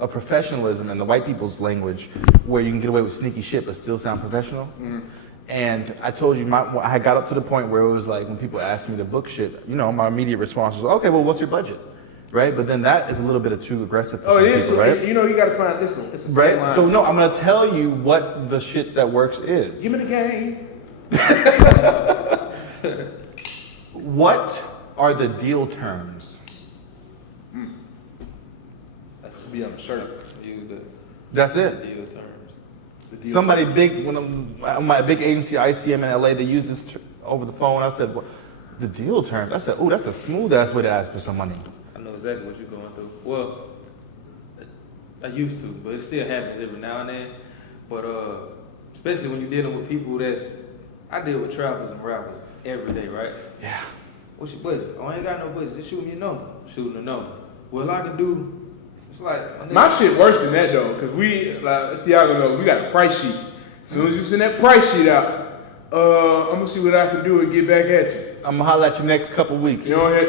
of professionalism and the white people's language, where you can get away with sneaky shit but still sound professional. And I told you, I got up to the point where it was like when people asked me to book shit, my immediate response was, okay, well, what's your budget? Right? But then that is a little bit of too aggressive for some people, right? You got to find this one. It's a right? line. So no, I'm going to tell you what the shit that works is. Give me the game. What are the deal terms? That should be on the shirt. That's it. Deal terms. Somebody big, when my big agency, ICM in LA, they use this over the phone. I said, well, the deal terms. I said, oh, that's a smooth ass way to ask for some money. I know exactly what you're going through. Well, I used to, but it still happens every now and then. But especially when you're dealing with people I deal with trappers and rappers every day, right? Yeah. What's your budget? Oh, I ain't got no budget. Just shoot me a number. Shooting a number. Well, I can do. It's like my shit worse than that though, cause Tiago knows we got a price sheet. As soon as you send that price sheet out, I'm gonna see what I can do and get back at you. I'm gonna holler at you next couple weeks. You don't hear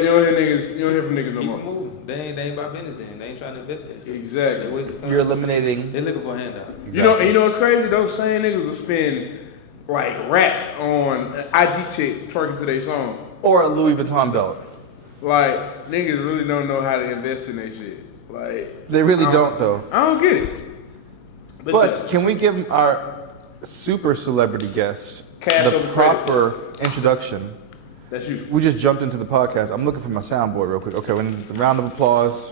from niggas no keep more. it moving. They ain't about business then. They ain't trying to invest that shit. Exactly. They wasting time. You're eliminating. They looking for a handout. Exactly. You know what's crazy? Those same niggas will spend like racks on an IG chick twerking to their song. Or a Louis Vuitton belt. Like niggas really don't know how to invest in their shit. Like They really don't though. I don't get it. But can we give our super celebrity guests Cash the over proper introduction? That's you. We just jumped into the podcast. I'm looking for my soundboard real quick. Okay, we need a round of applause.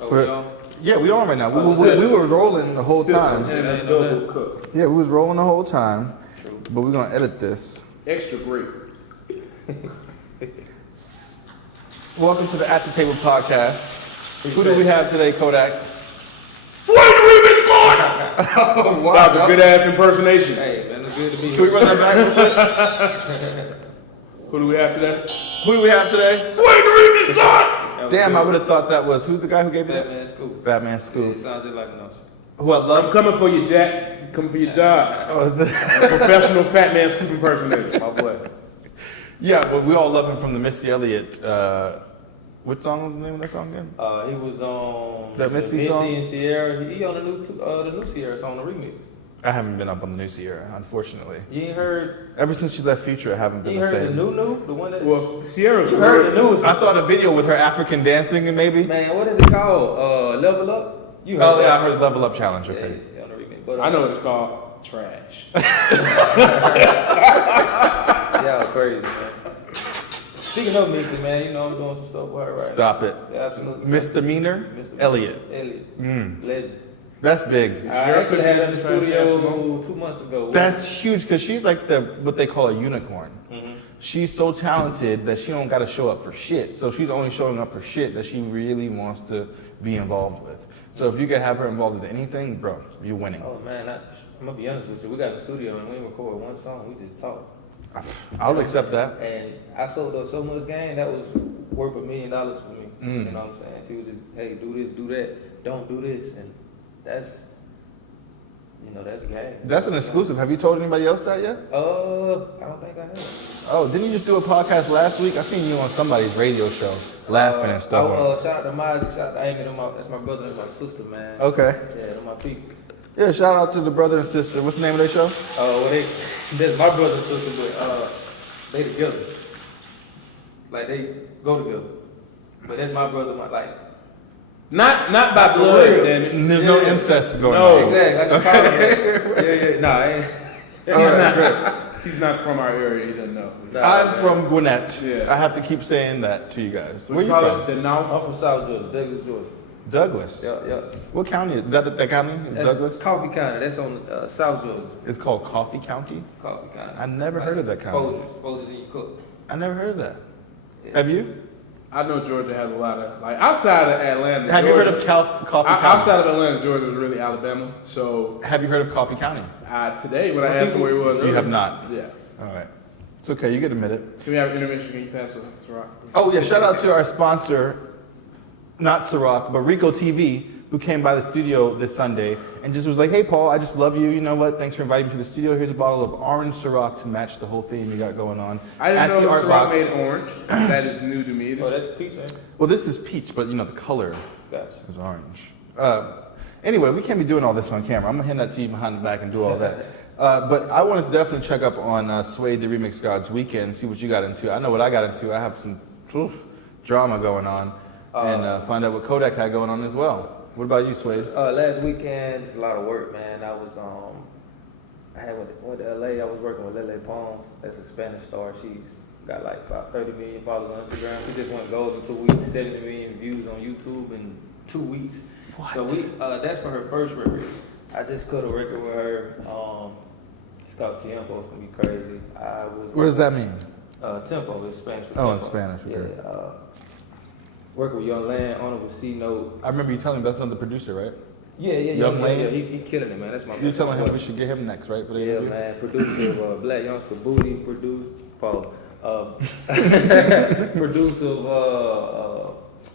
We on? Yeah, we on right now. We were rolling the whole time. Yeah, we was rolling the whole time. True. But we're gonna edit this. Extra great. Welcome to the At the Table podcast. Who do we have today, Kodaq? Oh, wow, that was a good ass impersonation. Hey, man, it's good to be here. Can we run that back real quick? Who do we have today? Who do we have today? Damn, I would have thought that was, who's the guy who gave you Fat that? Man Scoop. Fat Man Scoop. It sounds just like a notion. Who I love. I'm coming for you, Jack. I'm coming for your job. Oh, Professional Fat Man Scoop impersonator. My boy. yeah, well, we all love him from the Missy Elliott. What song was the name of that song again? He was on That Missy song? and Sierra. He on the new Sierra song, the remix. I haven't been up on the new Sierra, unfortunately. You ain't heard? Ever since she left Future, I haven't been You the heard same. the new, the one that? Well, Sierra's You heard the newest? I saw the video with her African dancing, and maybe. Man, what is it called? Level Up. You heard Oh that? yeah, I heard the Level Up Challenge. Okay. Yeah, on the remix. But, I know what it's called. Trash. Yeah, crazy, man. Speaking of Missy, man, I'm doing some stuff with her right Stop it. now. Yeah, absolutely. Misdemeanor Elliott. Legend. That's big. I actually had her in the studio 2 months ago. That's huge because she's like what they call a unicorn. Mm-hmm. She's so talented that she don't got to show up for shit. So she's only showing up for shit that she really wants to be involved with. So if you can have her involved with anything, bro, you're winning. Oh man, I'm gonna be honest with you. We got in the studio and we didn't record one song. We just talked. I'll accept that. And I sold her so much game that was worth $1 million for me. Mm. You know what I'm saying? She was just, hey, do this, do that, don't do this, and that's, that's game. That's an exclusive. Have you told anybody else that yet? I don't think I have. Oh, didn't you just do a podcast last week? I seen you on somebody's radio show laughing and stuff. Shout out to Mozzie, shout out to Amy. That's my brother and my sister, man. Okay. Yeah, they're my people. Yeah, shout out to the brother and sister. What's the name of their show? That's my brother and sister, but they together. Like they go together. But that's my brother, Not by blood, damn it. There's no incest going No. on. Exactly. Nah, He's not from our area. He doesn't know. I'm from Gwinnett. Yeah. I have to keep saying that to you guys. Where Where you call from? it the North. I'm from South Georgia, Douglas, Georgia. Douglas. Yeah. What county is that? That county is That's Douglas. Coffee County. That's on South Georgia. It's called Coffee County. Coffee County. I never heard of that county. Folgers in your cook. I never heard of that. Yeah. Have you? I know Georgia has a lot of outside of Atlanta. Have Georgia, you heard of Coffee County? Outside of Atlanta, Georgia was really Alabama. So Have you heard of Coffee County? today, when I asked him where he was, You have not. Yeah. All right. It's okay. You get a minute. Can we have an intermission? Can you pass it, Ciroc? Oh yeah! Shout out to our sponsor, not Ciroc, but Rico TV, who came by the studio this Sunday and just was like, "Hey Paul, I just love you. You know what? Thanks for inviting me to the studio. Here's a bottle of orange Ciroc to match the whole theme you got going on." I didn't at know the Art Ciroc Box. made orange. That is new to me. Oh, that's peach, man. Well, this is peach, but the color Gotcha. is orange. Anyway, we can't be doing all this on camera. I'm gonna hand that to you behind the back and do all that. But I wanted to definitely check up on Suede the Remix God's weekend and see what you got into. I know what I got into. I have some drama going on, and find out what Kodaq had going on as well. What about you, Suede? Last weekend, it's a lot of work, man. I was went to LA. I was working with Lele Pons. That's a Spanish star. She's got like about 30 million followers on Instagram. She just went gold in 2 weeks, 70 million views on YouTube in 2 weeks. What? So that's for her first record. I just cut a record with her. It's called Tiempo. It's gonna be crazy. What does that mean? Tempo is Spanish for Oh, tempo. in Spanish. Okay. Yeah. Working with Young Land, on it with C-Note. I remember you telling me that's another producer, right? Yeah, Young Land. Land? Yeah, he killing it, man. That's my. You were telling him we should get him next, right? For the Yeah, interview? man. Producer of Black Youngster Booty. Producer of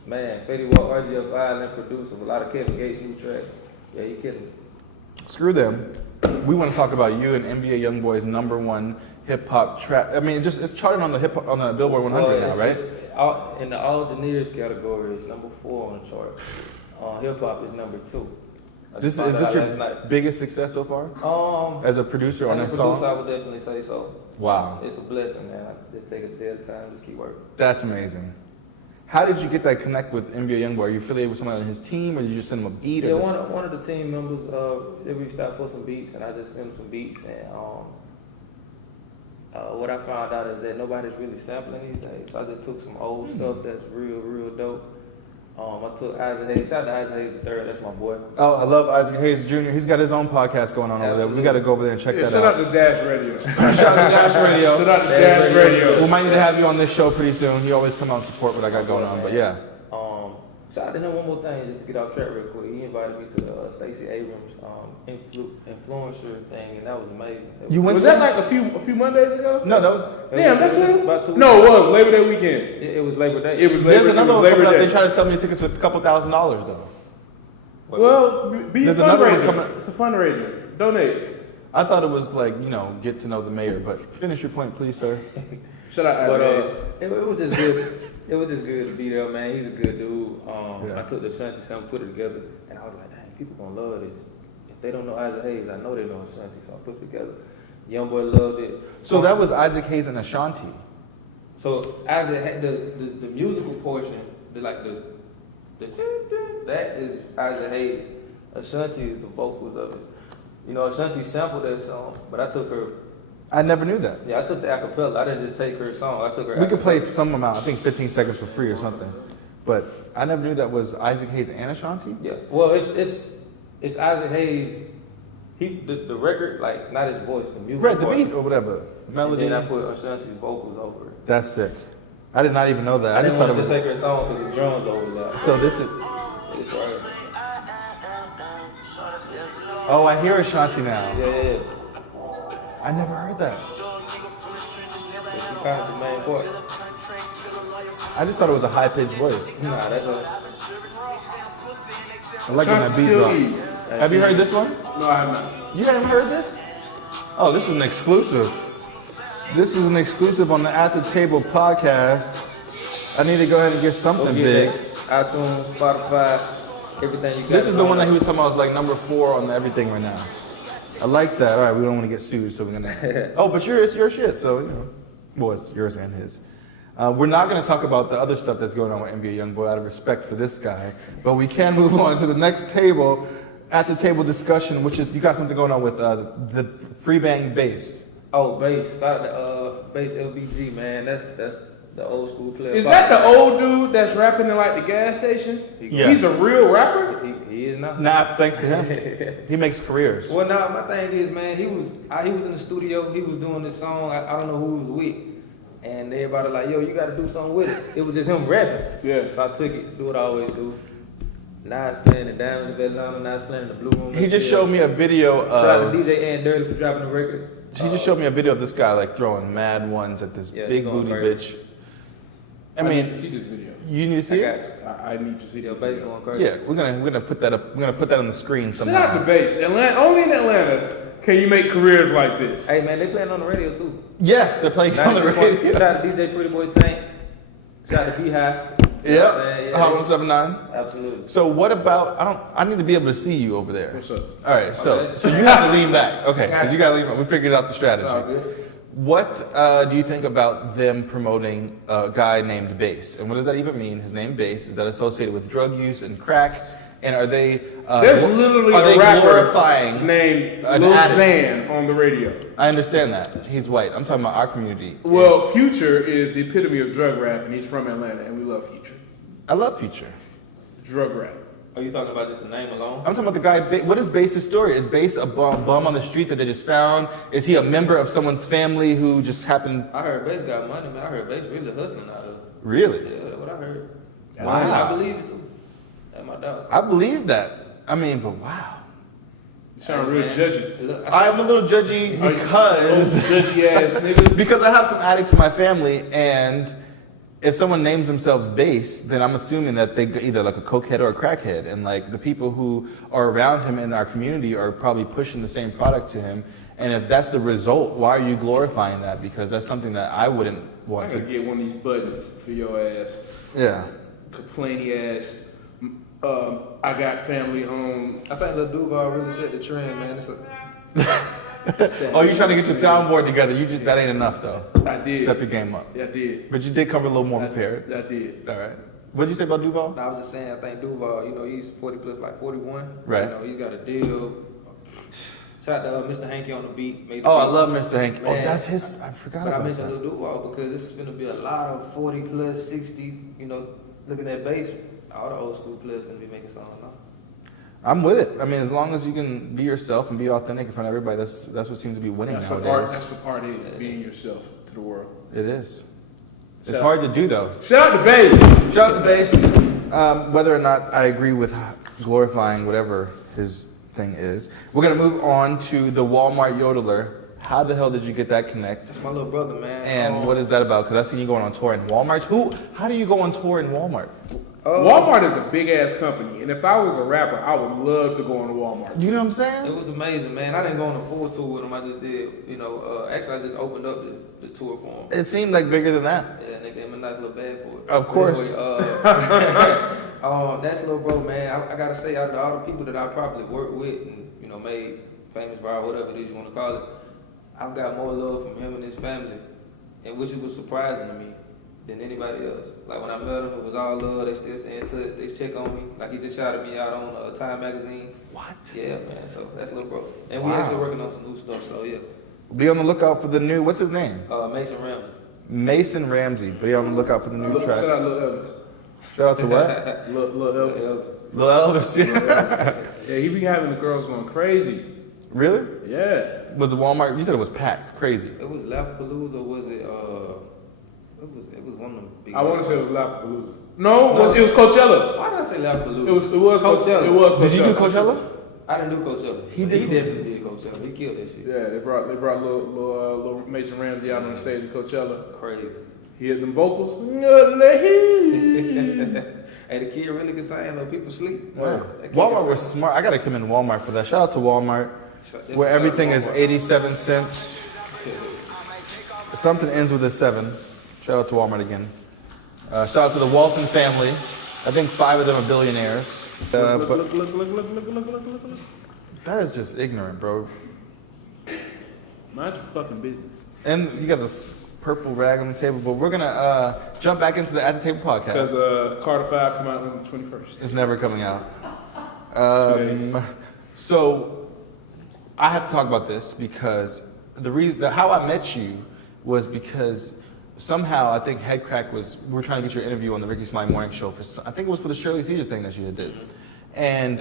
man, Fetty Walk, RGF and producer of a lot of Kevin Gates new tracks. Yeah, he killing it. Screw them. We want to talk about you and NBA YoungBoy's #1 hip hop track. I mean, it's charting on the Billboard 100 now, right? In the All Engineers category, it's number 4 on the chart. Hip hop is number 2. Is this your biggest success so far? As a producer on that song? I would definitely say so. Wow. It's a blessing, man. I just take a day at a time, just keep working. That's amazing. How did you get that connect with NBA YoungBoy? Are you affiliated with somebody on his team, or did you just send him a beat? Yeah, one of the team members, they reached out for some beats, and I just sent them some beats. And what I found out is that nobody's really sampling these days. So I just took some old stuff that's real dope. I took Isaac Hayes. Shout out to Isaac Hayes III. That's my boy. Oh, I love Isaac Hayes Jr. He's got his own podcast going on over there. We got to go over there and check that shout out. out to Dash Radio. Shout out to Dash Radio. Shout out to Dash Radio. We might need to have you on this show pretty soon. You always come out and support what I got going on. But yeah. Shout out to him one more thing, just to get off track real quick. He invited me to the Stacey Abrams influencer thing, and that was amazing. You went Was to that like a few Mondays ago? No, that was. Damn, that's it? about 2 weeks. No, it was Labor Day weekend. It was Labor Day. It was There's Labor, another it one was coming Labor up. Day. They try to sell me tickets with a couple $1,000s though. Well, be a There's another one fundraiser. coming- It's a fundraiser. Donate. I thought it was like, get to know the mayor. But finish your point, please, sir. Shout out But Isaac Hayes. it was just good. It was just good to be there, man. He's a good dude. Yeah. I took the Ashanti song, put it together, and I was like, dang, people gonna love this. If they don't know Isaac Hayes, I know they know Ashanti, so I put it together. Young boy loved it. So that was Isaac Hayes and Ashanti. So Isaac, the musical portion, that is Isaac Hayes. Ashanti is the vocals of it. Ashanti sampled that song, but I took her. I never knew that. Yeah, I took the acapella. I didn't just take her song. I took her. We could acapella. play some amount, I think 15 seconds for free or something. But I never knew that was Isaac Hayes and Ashanti. Yeah, well, it's Isaac Hayes. The record, like not his voice, the music. Right, the part. beat or whatever. Melody. And then I put Ashanti's vocals over it. That's sick. I did not even know that. I just didn't thought it want to was. just take her song because the drums overlap. So this is. It's right. Oh, I hear Ashanti now. Yeah. I never heard that. She's kind of the main part. I just thought it was a high pitched voice. Nah, that's a. I like when that beat drops. Have you heard this one? No, I have not. You haven't heard this? Oh, this is an exclusive. This is an exclusive on the At the Table podcast. I need to go ahead and get something big. iTunes, Spotify, everything you got. This is the one that he was talking about, like number 4 on everything right now. I like that. All right, we don't want to get sued, so we're gonna. Oh, but it's your shit, so well, it's yours and his. We're not going to talk about the other stuff that's going on with NBA YoungBoy out of respect for this guy, but we can move on to the next table, At the Table discussion, which is you got something going on with the Free Bang bass. Oh, bass. Shout out to bass LBG, man. That's the old school player. Is that the old dude that's rapping in like the gas stations? Yeah. He's a real rapper? He is now. Nah, thanks to him, he makes careers. Well, now my thing is, man, he was in the studio. He was doing this song. I don't know who he was with, and everybody like, yo, you got to do something with it. It was just him rapping. Yeah. So I took it, do what I always do. Now it's playing in Diamonds of Atlanta. Now it's playing in the Blue Room. He just showed me a video Shout out to of. DJ and Durtty for dropping the record. He just showed me a video of this guy like throwing mad ones at this Yeah, big he's going booty crazy. bitch. I I need mean, to see this video. you need to see I it. got you. I need to see Yo, this bass video. going crazy. Yeah, we're gonna put that up. We're gonna put that on the screen Shout out somehow. to bass. Atlanta, only in Atlanta can you make careers like this. Hey man, they playing on the radio too. Yes, they're playing on the 96 radio. Shout out to DJ Pretty Boy Tank. Shout out to Beehive. You know what I'm saying? Yeah, Hot 179. Absolutely. So what about, I need to be able to see you over there. What's up? All right, so Okay. you have to lean back. Okay, so you got to lean back. We figured out the strategy. It's all good. What do you think about them promoting a guy named Bass? And what does that even mean? His name Bass, is that associated with drug use and crack? And are they There's literally are a they rapper glorifying named an Lil addict? Xan on the radio. I understand that. He's white. I'm talking about our community. Well, Future is the epitome of drug rap, and he's from Atlanta, and we love Future. I love Future. Drug rap. Are you talking about just the name alone? I'm talking about the guy. What is Bass's story? Is Bass a bum on the street that they just found? Is he a member of someone's family who just happened? I heard Bass got money, man. I heard Bass really hustling out of. Really? Yeah, that's what I heard. Wow. I believe it too. That's my dog. I believe that. I mean, but wow. You sound real Man, judgy. look, I'm a little judgy Are you because old judgy ass nigga. because I have some addicts in my family, and if someone names themselves Bass, then I'm assuming that they either like a cokehead or a crackhead, and like the people who are around him in our community are probably pushing the same product to him. And if that's the result, why are you glorifying that? Because that's something that I wouldn't I want gotta to. get one of these buttons for your ass. Yeah. Complainy ass. I got family home. I think Lil Duval really set the trend, man. It's a, Oh, you're trying to get your soundboard together. That ain't enough though. I did. Step your game up. I did. But you did come a little more prepared. I did. All right. What did you say about Duval? I was just saying, I think Duval, you know, he's 40 plus, like 41. Right. You know, he's got a deal. Shout out to Mr. Hanky on the beat. Made the Oh, I beat. love Mr. Hank. Oh, Man. that's his. I forgot But I about mentioned that. Lil Duval because this is going to be a lot of 40 plus, 60, you know, looking at bass. All the old school players going to be making songs now. I'm with it. I mean, as long as you can be yourself and be authentic in front of everybody, that's what seems to be winning That's what nowadays. art. That's what art is. Being yourself to the world. It is. It's Shout- hard to do though. Shout out to Baby. Shout out to Bass. Whether or not I agree with glorifying whatever his thing is, we're gonna move on to the Walmart yodeler. How the hell did you get that connect? That's my little brother, man. And what is that about? Because I seen you going on tour in Walmart. How do you go on tour in Walmart? Walmart is a big ass company, and if I was a rapper, I would love to go on to Walmart. You know what I'm It saying? was amazing, man. I didn't go on a full tour with him. I just did, you know, actually I just opened up the tour for him. It seemed like bigger than that. Yeah, they gave him a nice little bag for it. Of course. That's little bro, man. I gotta say, out of all the people that I probably worked with and, you know, made famous by, whatever it is you want to call it, I've got more love from him and his family, and which was surprising to me than anybody else. Like when I met him, it was all love. They still stay in touch. They check on me. Like he just shouted me out on Time magazine. What? Yeah, man. So that's little bro. And we Wow. actually working on some new stuff. So yeah, Be on the lookout for the new. What's his name? Mason Ramsey. Mason Ramsey. Be on the lookout for the new track. Shout out Lil Elvis. Shout out to what? Lil Elvis. Lil Elvis. Yeah. Yeah, he be having the girls going crazy. Really? Yeah. Was the Walmart? You said it was packed. Crazy. It was Lollapalooza, or was it? It was one of them big. I want to say it was Lollapalooza. No, it was Coachella. Why did I say Lollapalooza? It was Coachella. It was Coachella. Did you do Coachella? I didn't do Coachella. He But did He definitely did Coachella. He killed that shit. Yeah, they brought little Mason Ramsey out on the stage at Coachella. Crazy. He had them vocals. Hey, the kid really can sing though. People sleep. Wow. That kid Walmart can was sing. smart. I gotta commend Walmart for that. Shout out to Walmart, where Shout out to everything is Walmart. 87 cents. Something ends with a 7. Shout out to Walmart again. Shout out to the Walton family. I think 5 of them are billionaires. But Look. that is just ignorant, bro. Mind your fucking business. And you got this purple rag on the table, but we're gonna jump back into the At the Table podcast. Because Carter 5 come out on the 21st. It's never coming out. 2 days. So I have to talk about this because the reason how I met you was because somehow I think HeadKrack we were trying to get your interview on the Rickey Smiley Morning Show I think it was for the Shirley Caesar thing that you had did, and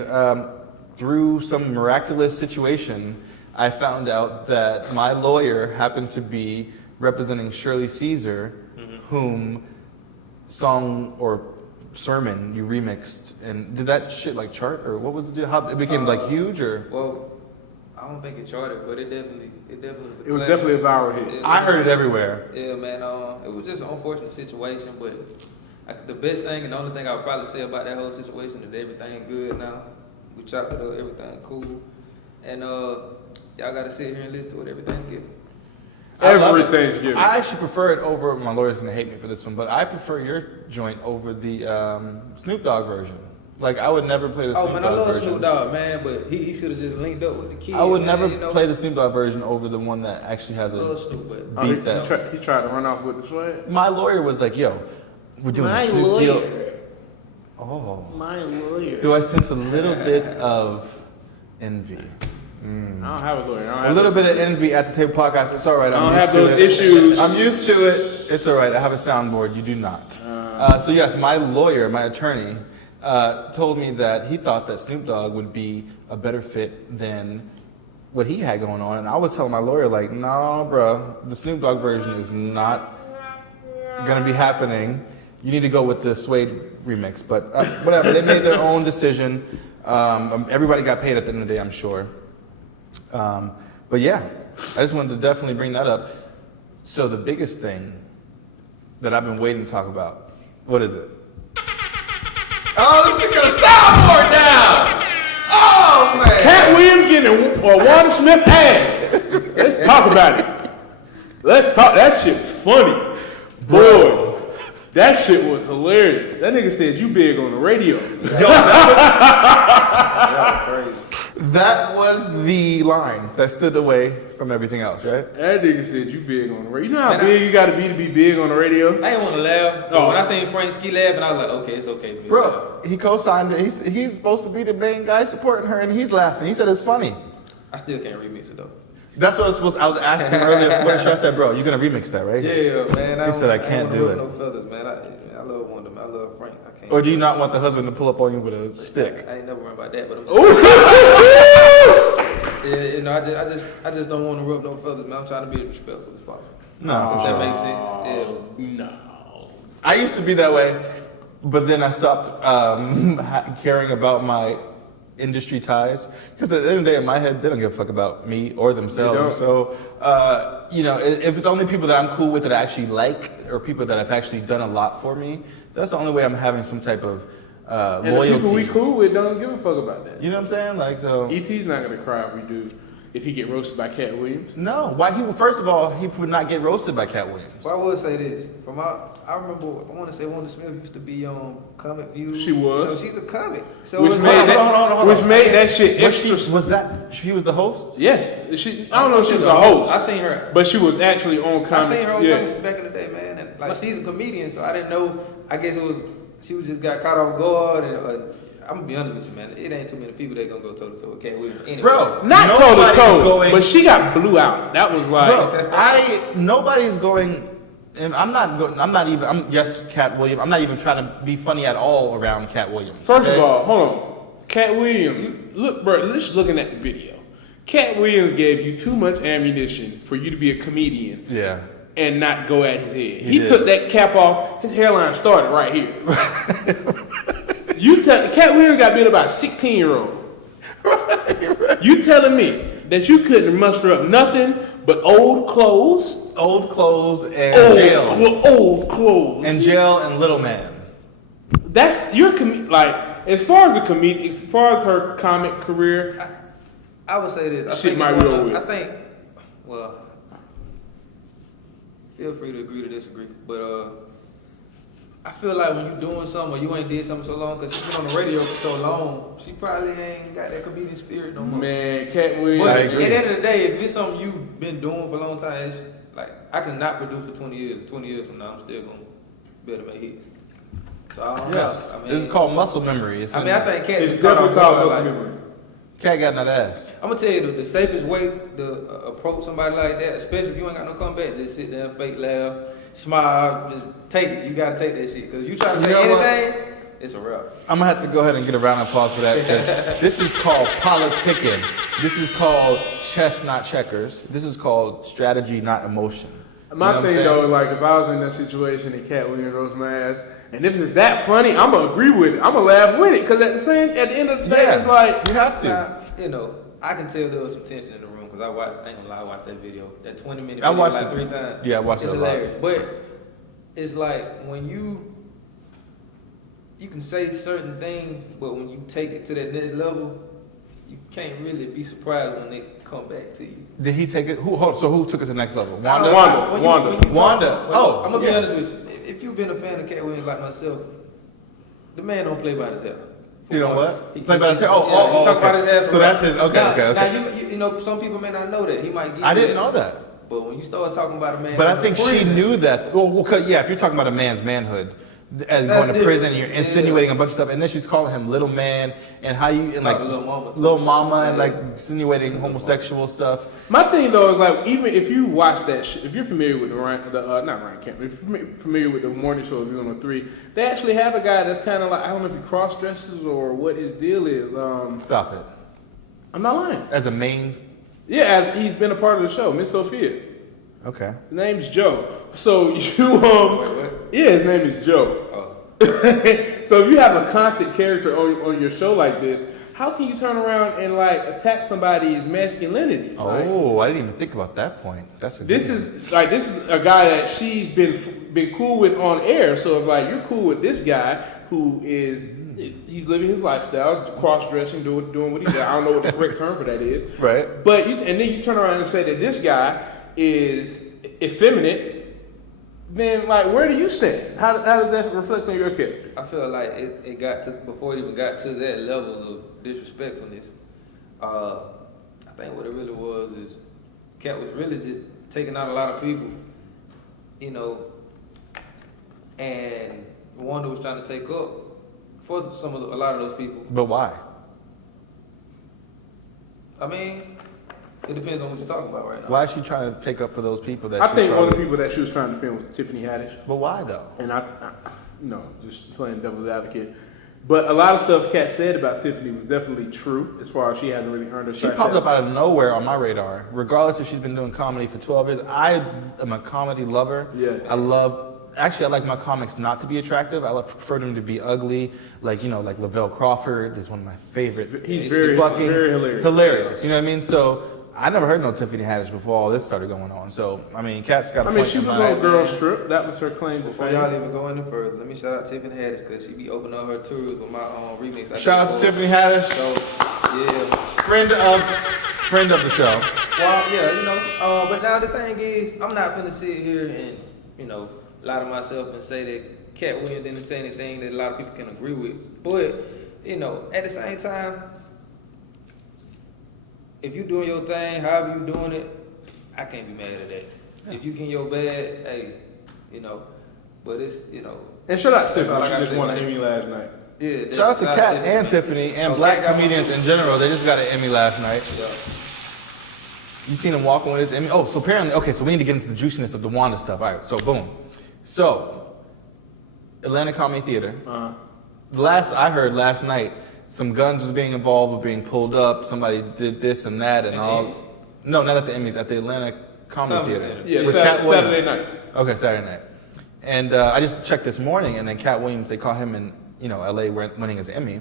through some miraculous situation, I found out that my lawyer happened to be representing Shirley Caesar, whom song or sermon you remixed, and did that shit like chart or what was the deal? How it became like huge or? Well, I don't think it charted, but it definitely was. It was definitely a viral hit. Yeah, I heard it everywhere. Yeah, man. It was just an unfortunate situation, but the best thing and the only thing I would probably say about that whole situation is everything good now. We chopped it up, everything cool, and y'all got to sit here and listen to it every Thanksgiving. Every Thanksgiving. I actually prefer it over. My lawyer's gonna hate me for this one, but I prefer your joint over the Snoop Dogg version. Like I would never play the Snoop Dogg version. Oh man, I love Snoop Dogg, man, but he should have just linked up with the kid. I would man, never you know? play the Snoop Dogg version over the one that actually has a beat that. He tried to run off with the swag. My lawyer was like, "Yo, we're doing a Snoop deal." Oh, My lawyer. do I sense a little bit of envy? I don't have a lawyer. A little bit of envy at the table podcast. It's all right. I don't have those issues. I'm used to it. It's all right. I have a soundboard. You do not. So yes, my lawyer, my attorney, told me that he thought that Snoop Dogg would be a better fit than what he had going on, and I was telling my lawyer like, "Nah, bro, the Snoop Dogg version is not gonna be happening. You need to go with the Suede remix." But whatever. They made their own decision. Everybody got paid at the end of the day, I'm sure. But yeah, I just wanted to definitely bring that up. So the biggest thing that I've been waiting to talk about, what is it? Oh, let's get a soundboard now! Oh man! Katt Williams getting a Water Smith ass. Let's talk about it. Let's talk. That shit was funny. Boy, that shit was hilarious. That nigga said you big on the radio. That was the line that stood away from everything else, right? That nigga said you big on the radio. You know how big you gotta be big on the radio? I didn't want to laugh. Oh. When I seen Frank Ski laughing, I was like, okay, it's okay for me to laugh. Bro, he co-signed it. He's supposed to be the main guy supporting her, and he's laughing. He said it's funny. I still can't remix it though. That's what I was supposed. I was asking him earlier. What should I said, bro? You're gonna remix that, right? Yeah, man. He said I can't do it. No feathers, man. I love Wonder, man. I love Frank. I can't. Or do you not want the husband to pull up on you with a stick? I ain't never worried about that, but yeah, you know, I just don't want to rub no feathers, man. I'm trying to be as respectful as possible. No, If for that sure. makes sense. Yeah. No. I used to be that way, but then I stopped caring about my industry ties because at the end of the day, in my head, they don't give a fuck about me or themselves. So, you know, if it's only people that I'm cool with that I actually like, or people that have actually done a lot for me, that's the only way I'm having some type of And loyalty. the people we cool with don't give a fuck about that. You know what I'm saying? Like so. E.T.'s not gonna cry if he get roasted by Katt Williams. No, why he? First of all, he would not get roasted by Katt Williams. Well, I would say this. I remember, I want to say Wanda Smith used to be on Comic View. She was. You know, she's a comic. So Which it's made like- that shit extra. She was the host? Yes, I don't know if she was a host. I seen her. But she was actually on I Comic. seen her on Yeah. Comic back in the day, man. And, like she's a comedian, so I didn't know. I guess she was just got caught off guard. And I'm gonna be honest with you, man. It ain't too many people that gonna go toe to toe with Katt Williams. Anyway. Bro, Not toe to nobody's toe, going- but she got blew out. That was like. Bro, nobody's going. And yes, Katt Williams. I'm not even trying to be funny at all around Katt Williams. First okay? of all, hold on. Katt Williams, look, bro, just looking at the video. Katt Williams gave you too much ammunition for you to be a comedian Yeah. and not go at his head. He did. took that cap off, his hairline started right here. Katt Williams got bit by a 16-year-old. Right. You telling me that you couldn't muster up nothing but old clothes? Old clothes and jail. Old clothes. And jail and little man. That's your like as far as her comic career. I would say this. Shit might be over with. I think. Well, feel free to agree to disagree, but I feel like when you're doing something or you ain't did something so long, because she's been on the radio for so long, she probably ain't got that comedian spirit no more. Man, Katt Williams. But at the end of the day, if it's something you've been doing for a long time, it's like I can not produce for 20 years. 20 years from now, I'm still gonna be able to make hits. So I don't know. I mean, This is called muscle memory. I think Katt It's is caught definitely off called guard, muscle like, memory. Cat got that ass. I'm gonna tell you the safest way to approach somebody like that, especially if you ain't got no comeback, just sit there and fake laugh, smile, just take it. You gotta take that shit. Cause you try to say anything, it's a wrap. I'm gonna have to go ahead and get a round of applause for that because this is called politicking. This is called chess, not checkers. This is called strategy, not emotion. My thing though, like if I was in that situation and Katt Williams roast my ass, and if it's that funny, I'm gonna agree with it. I'm gonna laugh with it because at the end of the day, it's like you have to. Now, you know, I can tell there was some tension in the room because I ain't gonna lie, I watched that video, that 20-minute video I watched like it 3 times. Yeah, I watched it It's a lot. hilarious, but it's like when you can say certain things, but when you take it to that next level, you can't really be surprised when they come back to you. Did he take it? So who took it to the next level? Wanda. Oh, I'm gonna yeah. be honest with you. If you've been a fan of Katt Williams like myself, the man don't play by himself. You know what? He Play by himself. he talk Okay. about his ass. So that's his. Okay, okay. Now you know some people may not know that he might. I didn't know that. But when you start talking about a man, But I think she knew that. Well, 'cause, yeah, if you're talking about a man's manhood, and going to different. prison, you're insinuating a bunch of stuff, and then she's calling him little man, and how you and like little mama, and like insinuating homosexual stuff. My thing though is like, even if you watch that, if you're familiar with not Ryan Kemp, if you're familiar with the morning show of 103, they actually have a guy that's kind of like, I don't know if he cross dresses or what his deal is. Stop it. I'm not lying. As a main. Yeah, as he's been a part of the show, Miss Sophia. Okay. His name's Joe. So you yeah, his name is Joe. So if you have a constant character on your show like this, how can you turn around and like attack somebody's masculinity? Oh, I didn't even think about that point. That's a good This is a guy that she's been cool with on air. So if like you're cool with this guy who is he's living his lifestyle, cross dressing, doing what he does. I don't know what the correct term for that is. Right. But then you turn around and say that this guy is effeminate. Then, like, where do you stand? How does that reflect on your character? I feel like it got to, before it even got to that level of disrespectfulness, I think what it really was is Katt was really just taking out a lot of people, you know, and Wanda was trying to take up for a lot of those people. But why? I mean, it depends on what you're talking about right now. Why is she trying to take up for those people that I think one of the people that she was trying to film was Tiffany Haddish. But why though? And I just playing devil's advocate. But a lot of stuff Katt said about Tiffany was definitely true, as far as she hasn't really earned her stripes. She popped up out of nowhere on my radar. Regardless if she's been doing comedy for 12 years, I am a comedy lover. Yeah. I like my comics not to be attractive. I prefer them to be ugly. Like, you know, like Lavelle Crawford is one of my favorite. He's very hilarious. Hilarious. You know what I mean? So I never heard no Tiffany Haddish before all this started going on. So, I mean, Katt's got a point she in was mind. on Girl Strip. That was her claim to Before fame. y'all even go any further, let me shout out Tiffany Haddish because she be opening up her tours with my remix. Shout out to Tiffany Haddish. So, yeah. Friend of the show. Well, yeah, you know, but now the thing is, I'm not finna sit here and, you know, lie to myself and say that Katt Williams didn't say anything that a lot of people can agree with. But, you know, at the same time, if you doing your thing, however you doing it, I can't be mad at that. Yeah. If you getting your bag, hey, you know, but it's, you know. And shout out to Tiffany, she just won an Emmy last night. Yeah. Shout out to Katt and Tiffany and black comedians in general. They just got an Emmy last night. Yeah. You seen him walking with his Emmy? Oh, so apparently, okay, so we need to get into the juiciness of the Wanda stuff. All right, so boom. So, Atlanta Comedy Theater. The last I heard last night, some guns was being involved with being pulled up. Somebody did this and that and all. No, not at the Emmys, at the Atlanta Comedy Theater. Yeah, with Katt Saturday night. Okay, Saturday night. And I just checked this morning, and then Katt Williams, they call him in, you know, LA winning his Emmy,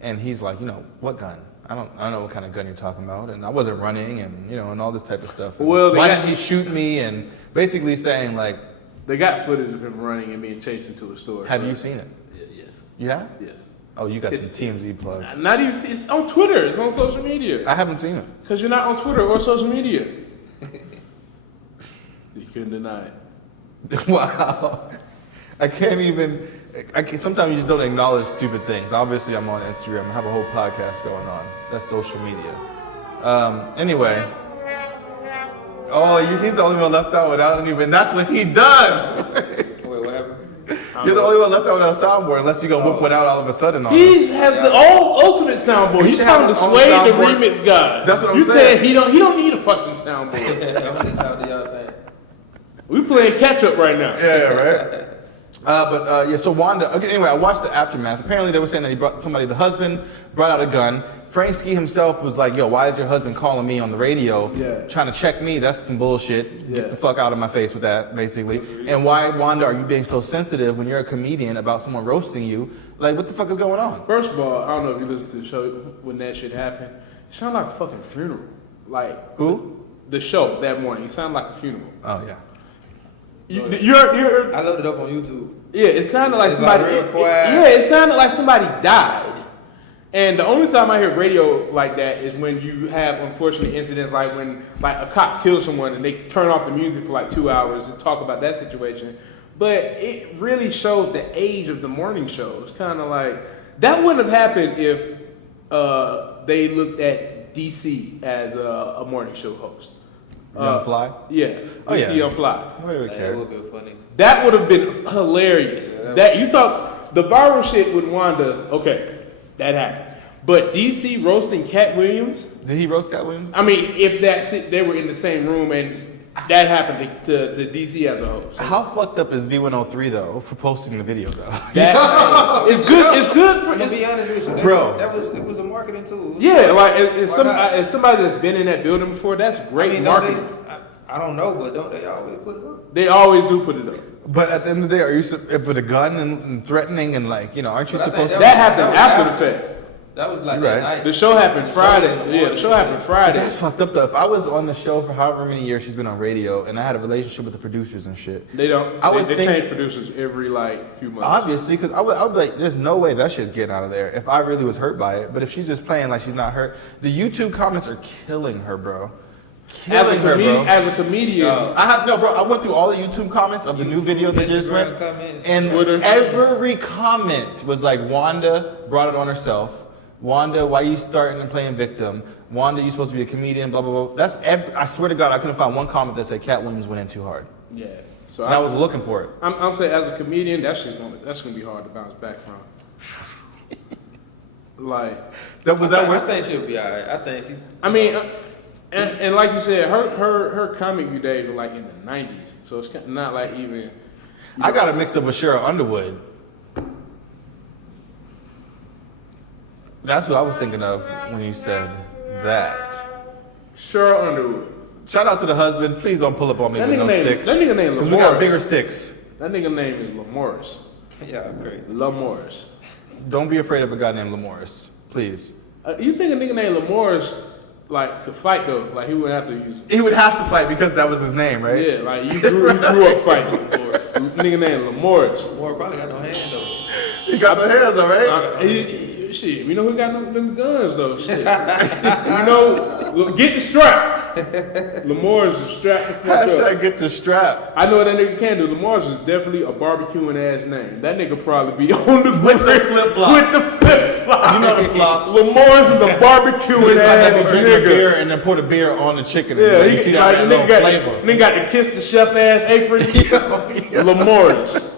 and he's like, you know, what gun? I don't know what kind of gun you're talking about, and I wasn't running, and you know, and all this type of stuff. Well, why didn't he shoot me? And basically saying like, they got footage of him running and being chased into a store. have you seen it? Yes. You have? Yes. Oh, you got the TMZ plugs. Not even. It's on Twitter. It's on social media. I haven't seen it. Because you're not on Twitter or social media. You couldn't deny it. Wow. I can't even. Sometimes you just don't acknowledge stupid things. Obviously, I'm on Instagram. I have a whole podcast going on. That's social media. Anyway. Oh, he's the only one left out without even. That's what he does. Wait, what happened? You're the only one left out without a soundboard, unless you go whip one out all of a sudden on He him. has the ultimate soundboard. He's trying to sway the remix guy. That's what I'm saying. You saying. said he don't need a fucking soundboard. I'm gonna talk to y'all thing. We playing catch up right now. Yeah, right. Yeah, so Wanda, okay, anyway, I watched the aftermath. Apparently they were saying that the husband brought out a gun. Franksky himself was like, yo, why is your husband calling me on the radio, trying to check me? That's some bullshit. Get the fuck out of my face with that, basically. And why, Wanda, are you being so sensitive when you're a comedian about someone roasting you? Like, what the fuck is going on? First of all, I don't know if you listened to the show when that shit happened. It sounded like a fucking funeral. Like, who? The show that morning. It sounded like a funeral. Oh, yeah. You're I looked it up on YouTube. Yeah, it sounded like somebody. Like real quiet. It sounded like somebody died. And the only time I hear radio like that is when you have unfortunate incidents, like when like a cop kills someone and they turn off the music for like 2 hours to talk about that situation. But it really shows the age of the morning show. It's kind of like that wouldn't have happened if they looked at DC as a morning show host. Young Fly? Yeah, DC Young Fly. Nobody would care. That would be funny. That would have been hilarious. Yeah, that you talk the viral shit with Wanda. Okay. That happened. But DC roasting Katt Williams. Did he roast Katt Williams? I mean, if they were in the same room and that happened to DC as a host. How fucked up is V103 though for posting the video though? It's good. It's good for. To be honest with you, Bro. it was a marketing tool. Yeah, like as somebody that's been in that building before, that's great marketing. I don't know, but don't they always put it up? They always do put it up. But at the end of the day, are you with a gun and threatening and like aren't you supposed to? That happened after the fact. That was like You're that right. night. The show happened Friday. Yeah, the show happened Friday. That's fucked up though. If I was on the show for however many years she's been on radio and I had a relationship with the producers and shit. They don't. I would They think- change producers every like few months. Obviously, because I would be like, there's no way that shit's getting out of there if I really was hurt by it. But if she's just playing like she's not hurt, the YouTube comments are killing her, bro. Killing her, bro. As a comedian, I went through all the YouTube comments of the new video that just went, Instagram comments, and Twitter. every comment was like, Wanda brought it on herself. Wanda, why you starting and playing victim? Wanda, you supposed to be a comedian, blah, blah, blah. I swear to God, I couldn't find one comment that said Katt Williams went in too hard. yeah. So And I was looking for it. I'm saying as a comedian, that's gonna be hard to bounce back from. Like, I think she'll be alright. I think she's. I mean, and like you said, her comic view days were like in the '90s, so it's not like even. I got it mixed up with Cheryl Underwood. That's what I was thinking of when you said that. Cheryl Underwood. Shout out to the husband. Please don't pull up on me That with nigga no name- sticks. that nigga name 'Cause we got Lamorris. bigger sticks. That nigga name is Lamorris. Yeah, great. Lamorris. Don't be afraid of a guy named Lamorris. Please. You think a nigga named Lamorris like could fight though? Like he would have to use. He would have to fight because that was his name, right? Yeah, like you grew up fighting. Nigga named Lamorris. War probably got no hand though. He got no hands, all right? Shit, you know who got them guns though? Shit. Look, get the strap. Lamorris is strapped the fuck up. Hashtag get the strap. I know what that nigga can do. Lamorris is definitely a barbecuing ass name. That nigga probably be on the With the flip-flops. With the flip flop. You know the flops. Lamorris is a barbecuing ass Drink a beer nigga. and then pour the beer on the chicken. Yeah, and you see that like, little nigga flavor. got to kiss the chef ass apron. Lamorris.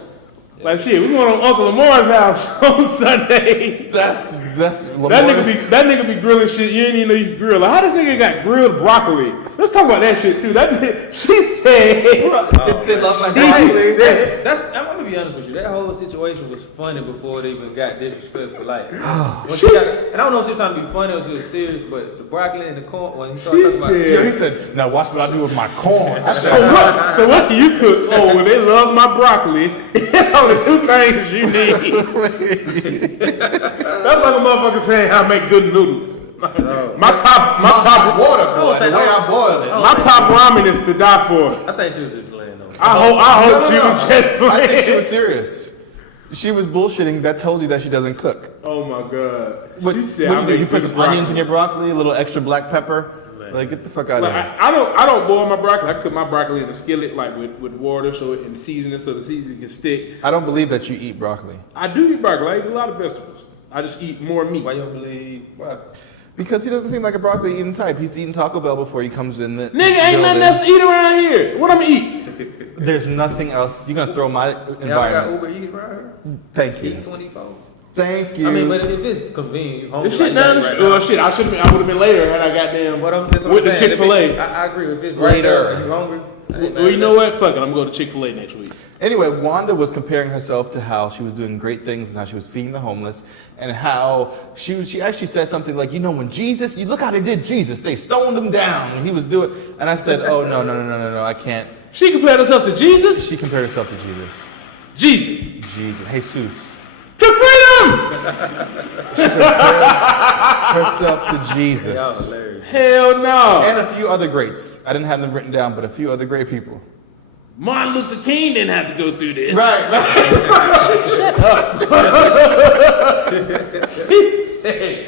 Like shit, we going on Uncle Lamar's house on Sunday. That's That nigga be grilling shit. You ain't even know you can grill. Like, how this nigga got grilled broccoli? Let's talk about that shit too. She said. They love my broccoli. I'm gonna be honest with you. That whole situation was funny before it even got disrespectful. Like, when and I don't know if she was trying to be funny or she was serious, but the broccoli and the corn when he started talking about. Yeah, he said, "Now watch what I do with my corn." So what can you cook? Oh, when they love my broccoli, it's only two things you need. That's like a motherfucker saying I make good noodles. My top water, boy. The way I boil it. my top ramen is to die for. I think she was just playing though. I hope she was just playing. I think she was serious. She was bullshitting. That tells you that she doesn't cook. Oh my god. What She said, you do? make You put good some onions in broccoli. your broccoli, a little extra black pepper. Like, get the fuck out of Like, here. I don't boil my broccoli. I cook my broccoli in a skillet like with water and seasoning so the seasoning can stick. I don't believe that you eat broccoli. I do eat broccoli. I eat a lot of vegetables. I just eat more meat. Why you don't believe broccoli? Because he doesn't seem like a broccoli eating type. He's eating Taco Bell before he comes in. Nigga, ain't nothing else to eat around here. What I'm gonna eat? There's nothing else. You're gonna throw my Y'all got environment. Uber Eats right here? Thank you. E24. Thank you. I mean, but if it's convenient, you hungry This shit like down that the right street. now. Shit, I would have been later had I got them That's what with I'm the saying. Chick-fil-A. I agree. If it's right Later. there and you hungry, I ain't mad Well, you at know that. what? Fuck it. I'm gonna go to Chick-fil-A next week. Anyway, Wanda was comparing herself to how she was doing great things and how she was feeding the homeless and how she actually said something like, you know, when Jesus, you look how they did Jesus. They stoned him down and he was doing, and I said, oh, no, I can't. She compared herself to Jesus. She compared herself to Jesus. Jesus. Jesus. Jesus. To freedom. Herself to Jesus. Y'all hilarious. Hell no. And a few other greats. I didn't have them written down, but a few other great people. Martin Luther King didn't have to go through this. Right. She said,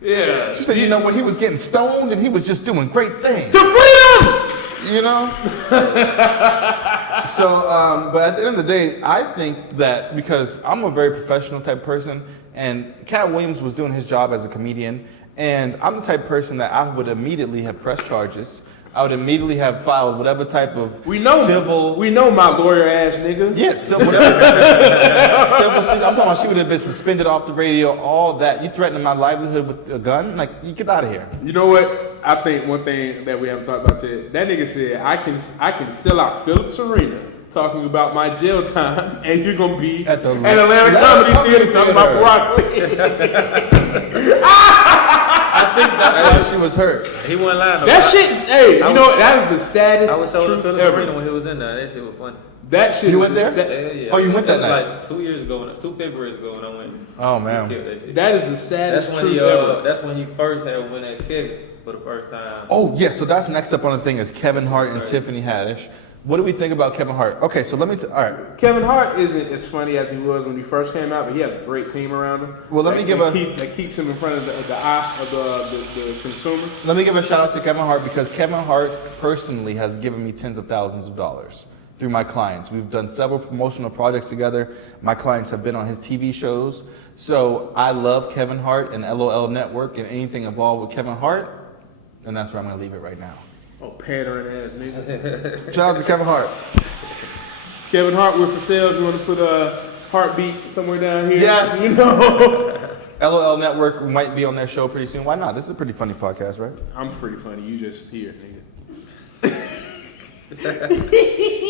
yeah. She said, you know, when he was getting stoned and he was just doing great things. To freedom! You know? So, but at the end of the day, I think that because I'm a very professional type person, and Katt Williams was doing his job as a comedian, and I'm the type of person that I would immediately have pressed charges. I would immediately have filed whatever type of civil. We know my lawyer ass nigga. Yes, yeah, whatever. Civil. I'm talking about she would have been suspended off the radio. All that. You threatening my livelihood with a gun? Like, you get out of here. You know what? I think one thing that we haven't talked about today. That nigga said I can sell out Phillips Arena talking about my jail time, and you're gonna be at Atlanta Comedy Theater talking about broccoli. I think that's why she was hurt. He wasn't lying though. That shit's, hey, you know what? That was the saddest I was told truth Phillips ever. Arena when he was in there. That shit was funny. That shit You was went there? Yeah. Oh, you went that night? Like 2 years ago, 2 Februarys ago when I went. Oh man, That shit. That is the saddest That's when truth he, ever. that's when he first had went at Kevin for the first time. Oh yeah, so that's next up on the thing is Kevin Hart and Tiffany Haddish. What do we think about Kevin Hart? Okay, so let me. All right. Kevin Hart isn't as funny as he was when he first came out, but he has a great team around him. Well, let me give a that keeps him in front of the eye of the consumer. Let me give a shout out to Kevin Hart because Kevin Hart personally has given me tens of thousands of dollars through my clients. We've done several promotional projects together. My clients have been on his TV shows. So I love Kevin Hart and LOL Network and anything involved with Kevin Hart, and that's where I'm going to leave it right now. Oh, pandering ass nigga. Shout out to Kevin Hart. Kevin Hart, we're for sale. If you want to put a heartbeat somewhere down here. Yes. You know. LOL Network might be on their show pretty soon. Why not? This is a pretty funny podcast, right? I'm pretty funny. You just here,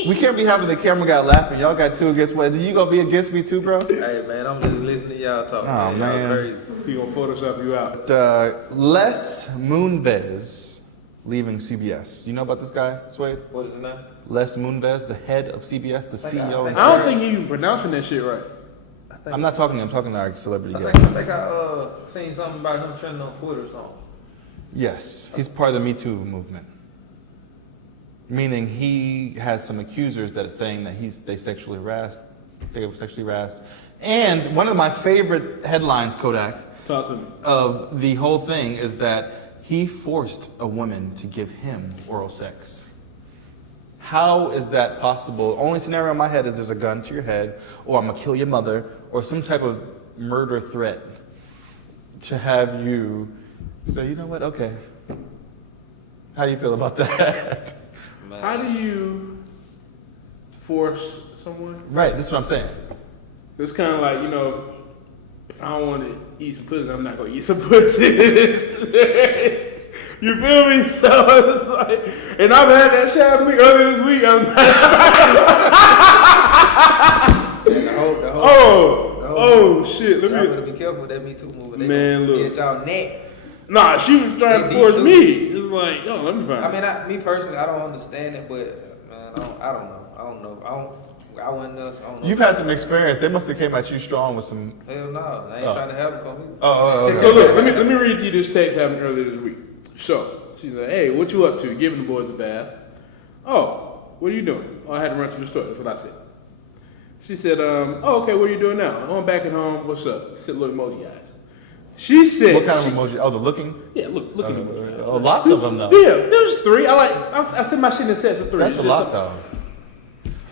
We can't be having the camera guy laughing. Y'all got two against one. You gonna be against me too, bro? Hey man, I'm just listening to y'all talk. Oh, man. Y'all crazy. He gonna Photoshop you out. Les Moonves leaving CBS. You know about this guy, Suede? What is it now? Les Moonves, the head of CBS, the CEO. I don't think you even pronouncing that shit right. I'm not talking. I'm talking to our celebrity I guy. think I seen something about him trending on Twitter or something. Yes, he's part of the Me Too movement. Meaning he has some accusers that are saying that they sexually harassed. They were sexually harassed. And one of my favorite headlines, Kodaq, Talk to me. of the whole thing is that he forced a woman to give him oral sex. How is that possible? Only scenario in my head is there's a gun to your head, or I'm gonna kill your mother, or some type of murder threat to have you say, you know what, okay. How do you feel about that? Man. How do you force someone? Right, this is what I'm saying. It's kind of like, you know, if I don't want to eat some pussy, I'm not going to eat some pussy. You feel me? So it's like, and I've had that shit happen to me earlier this week. Oh shit! Y'all better be careful with that Me Too movie. They Man, gonna look. get y'all neck. Nah, she was trying to Me force too. me. It's like, yo, let me find. I mean, me personally, I don't understand it, but man, I don't know. I wouldn't know. I don't know. You've had some experience. They must have came at you strong with some. Hell no, I ain't trying to have them come either. Okay. So look, let me read you this text happened earlier this week. So she's like, hey, what you up to? Giving the boys a bath. Oh, what are you doing? Oh, I had to run to the store. That's what I said. She said, oh, okay, what are you doing now? Oh, I'm back at home. What's up? She said, little emoji eyes. She said, What kind of emoji? Oh, the looking? yeah, look at the emoji eyes. Oh, lots of them though. Yeah, there's 3. I send my shit in sets of 3. That's It's a just lot though.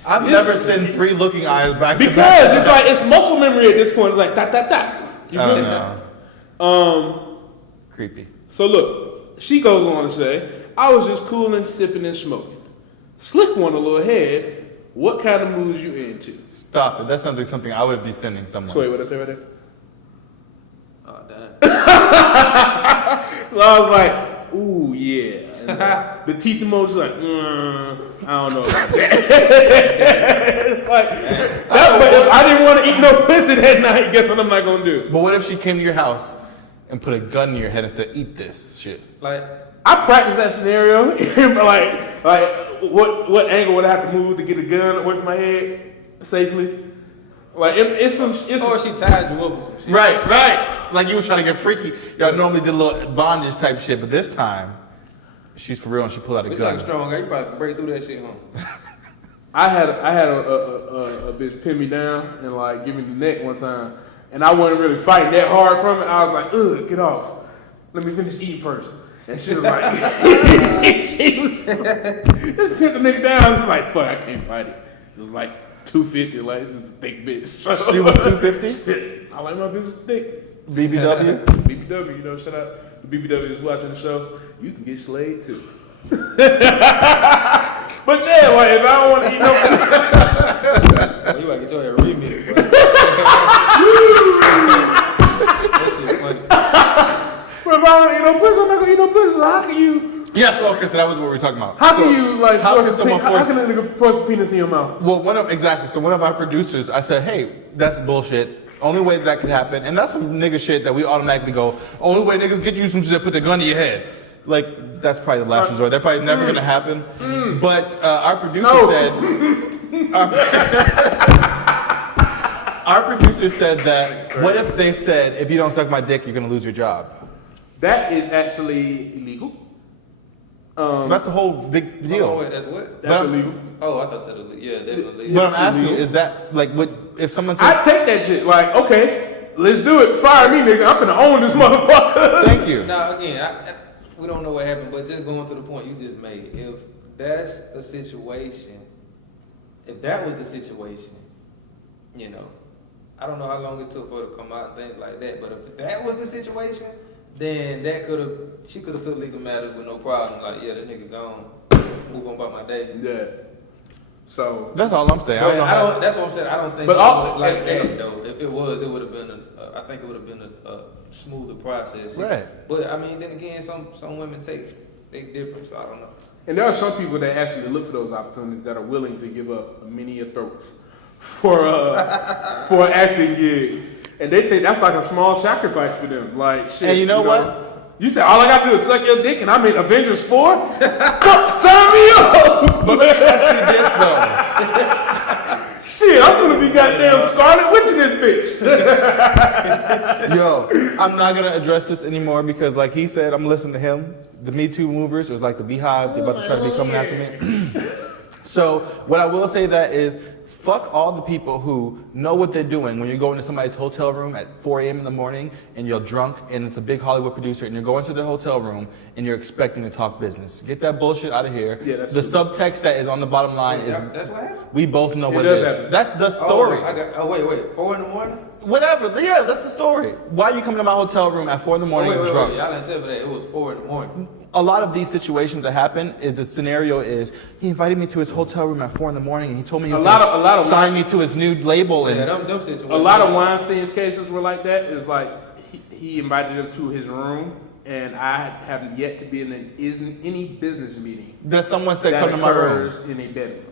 I've never sent 3 looking eyes back to back. because it's like it's muscle memory at this point. It's like dot. You feel me? No. Creepy. So look, she goes on to say, I was just cooling, sipping, and smoking. Slick one a little head. What kind of moves you into? Stop it. That sounds like something I would be sending someone. So wait, what I say right there? Oh damn. So I was like, ooh yeah. And the teeth emoji like, I don't know about that. It's like, but if I didn't want to eat no pussy that night, guess what I'm not gonna do? But what if she came to your house and put a gun in your head and said, "Eat this shit"? Like, I practiced that scenario. like what angle would I have to move to get a gun away from my head safely? Like it's or she tied you up with some shit. Right. Like you was trying to get freaky. Y'all normally did a little bondage type shit, but this time she's for real and she pulled out a But you gun. like a strong guy, you probably break through that shit, huh? I had a bitch pin me down and like give me the neck one time, and I wasn't really fighting that hard from it. I was like, ugh, get off. Let me finish eating first. And she was like, she was like, just put the nigga down. I was like, fuck, I can't fight it. It was like 250, like, this is a thick bitch. So, She was 250? I like my business thick. BBW? BBW, you know, shout out to BBW that's watching the show. You can get slayed too. But yeah, like, if I don't want to eat no Oh, you gotta get your hair remixed, bro. That shit funny. But if I don't want to eat no pussy, I'm not going to eat no pussy. So how can you... Yes, okay, so that was what we were talking about. How So, can you, like, how force can a someone how force... can a nigga force a penis in your mouth? Well, one of our producers, I said, hey, that's bullshit. Only way that could happen, and that's some nigga shit that we automatically go, only way niggas get you some shit, put the gun to your head. Like, that's probably the last resort. That's probably never gonna happen. But our producer said, our producer said that, what if they said, if you don't suck my dick, you're gonna lose your job? That is actually illegal. That's the whole big deal. Oh, wait, that's what? That's But- illegal. Oh, I thought you said illegal. Yeah, that's illegal. But I'm asking, illegal. is that, like, what, if someone I said, take that shit. Like, okay, let's do it. Fire me, nigga. I'm finna own this motherfucker. thank you. Now, again, we don't know what happened, but just going to the point you just made. If that's the situation, if that was the situation, you know, I don't know how long it took for it to come out and things like that, but if that was the situation, then she could have took legal matters with no problem. Like, yeah, the nigga gone, move on about my day. Yeah. So. That's all I'm saying. But I don't know that's what I'm saying. I don't think But it all- was like and- that though. If it was, it would have been I think it would have been a smoother process. Right. But I mean, then again, some women they different, so I don't know. And there are some people that actually look for those opportunities that are willing to give up many a throats for an acting gig. And they think that's like a small sacrifice for them. Like, shit. And you know what? You said, all I gotta do is suck your dick and I'm in Avengers 4? Fuck, sign me up! But let me ask you this though. Shit, I'm gonna be goddamn Scarlet Witch in this bitch. Yo, I'm not gonna address this anymore because, like he said, I'm listening to him. The Me Too movers, it was like the Beehive. They're about to try to be coming after me. So what I will say that is, fuck all the people who know what they're doing when you're going to somebody's hotel room at 4 a.m. in the morning and you're drunk and it's a big Hollywood producer and you're going to the hotel room and you're expecting to talk business. Get that bullshit out of here. Yeah, that's the true. subtext that is on the bottom line is That's what happened. we both know It what it does is. happen. That's the story. Wait, 4 in the morning? Whatever. Yeah, that's the story. Why are you coming to my hotel room at 4 in the morning Wait, drunk? y'all didn't tell me that. It was 4 in the morning. A lot of these situations that happen is the scenario is he invited me to his hotel room at 4 in the morning and he told me he was A lot of sign me to his new label and Yeah, them situations. A lot of Weinstein's cases were like that. It's like he invited them to his room, and I haven't yet to be in any business meeting that someone said that come to my room. occurs in a bedroom.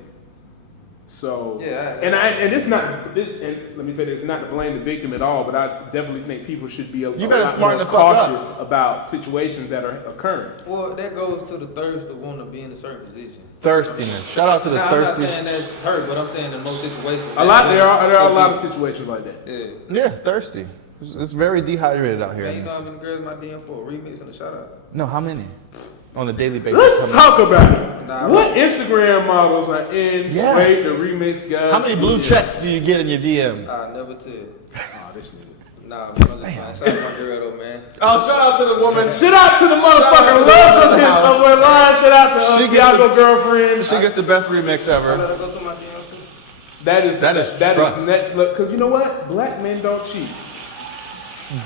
So Yeah, and it's not. And let me say this: not to blame the victim at all, but I definitely think people should be a better lot smarten more the fuck up. cautious about situations that are occurring. Well, that goes to the thirst to want to be in a certain position. Thirstiness. Shout out to the Now, I'm not thirsty. saying that's her, but I'm saying in most situations. There are a lot of situations like that. Yeah. Yeah, thirsty. It's very dehydrated out here. Man, you know how many girls might be in for a remix and a shout out? No, how many? On a daily basis. Let's talk about it. Nah, What Instagram models are in Yes. straight the remix guys? How many blue Yeah. checks do you get in your DM? I never tell. Oh, this nigga. Nah, man, I'm just fine. Shout out to my girl though, man. Oh, shout out to the woman. Shout out to the Shout out motherfucker to loves the of his house. of her line. Shout out to She gets Tiago the- girlfriend. She gets the best remix I ever. let her go through my DM too. That is trust. next look. Because you know what? Black men don't cheat.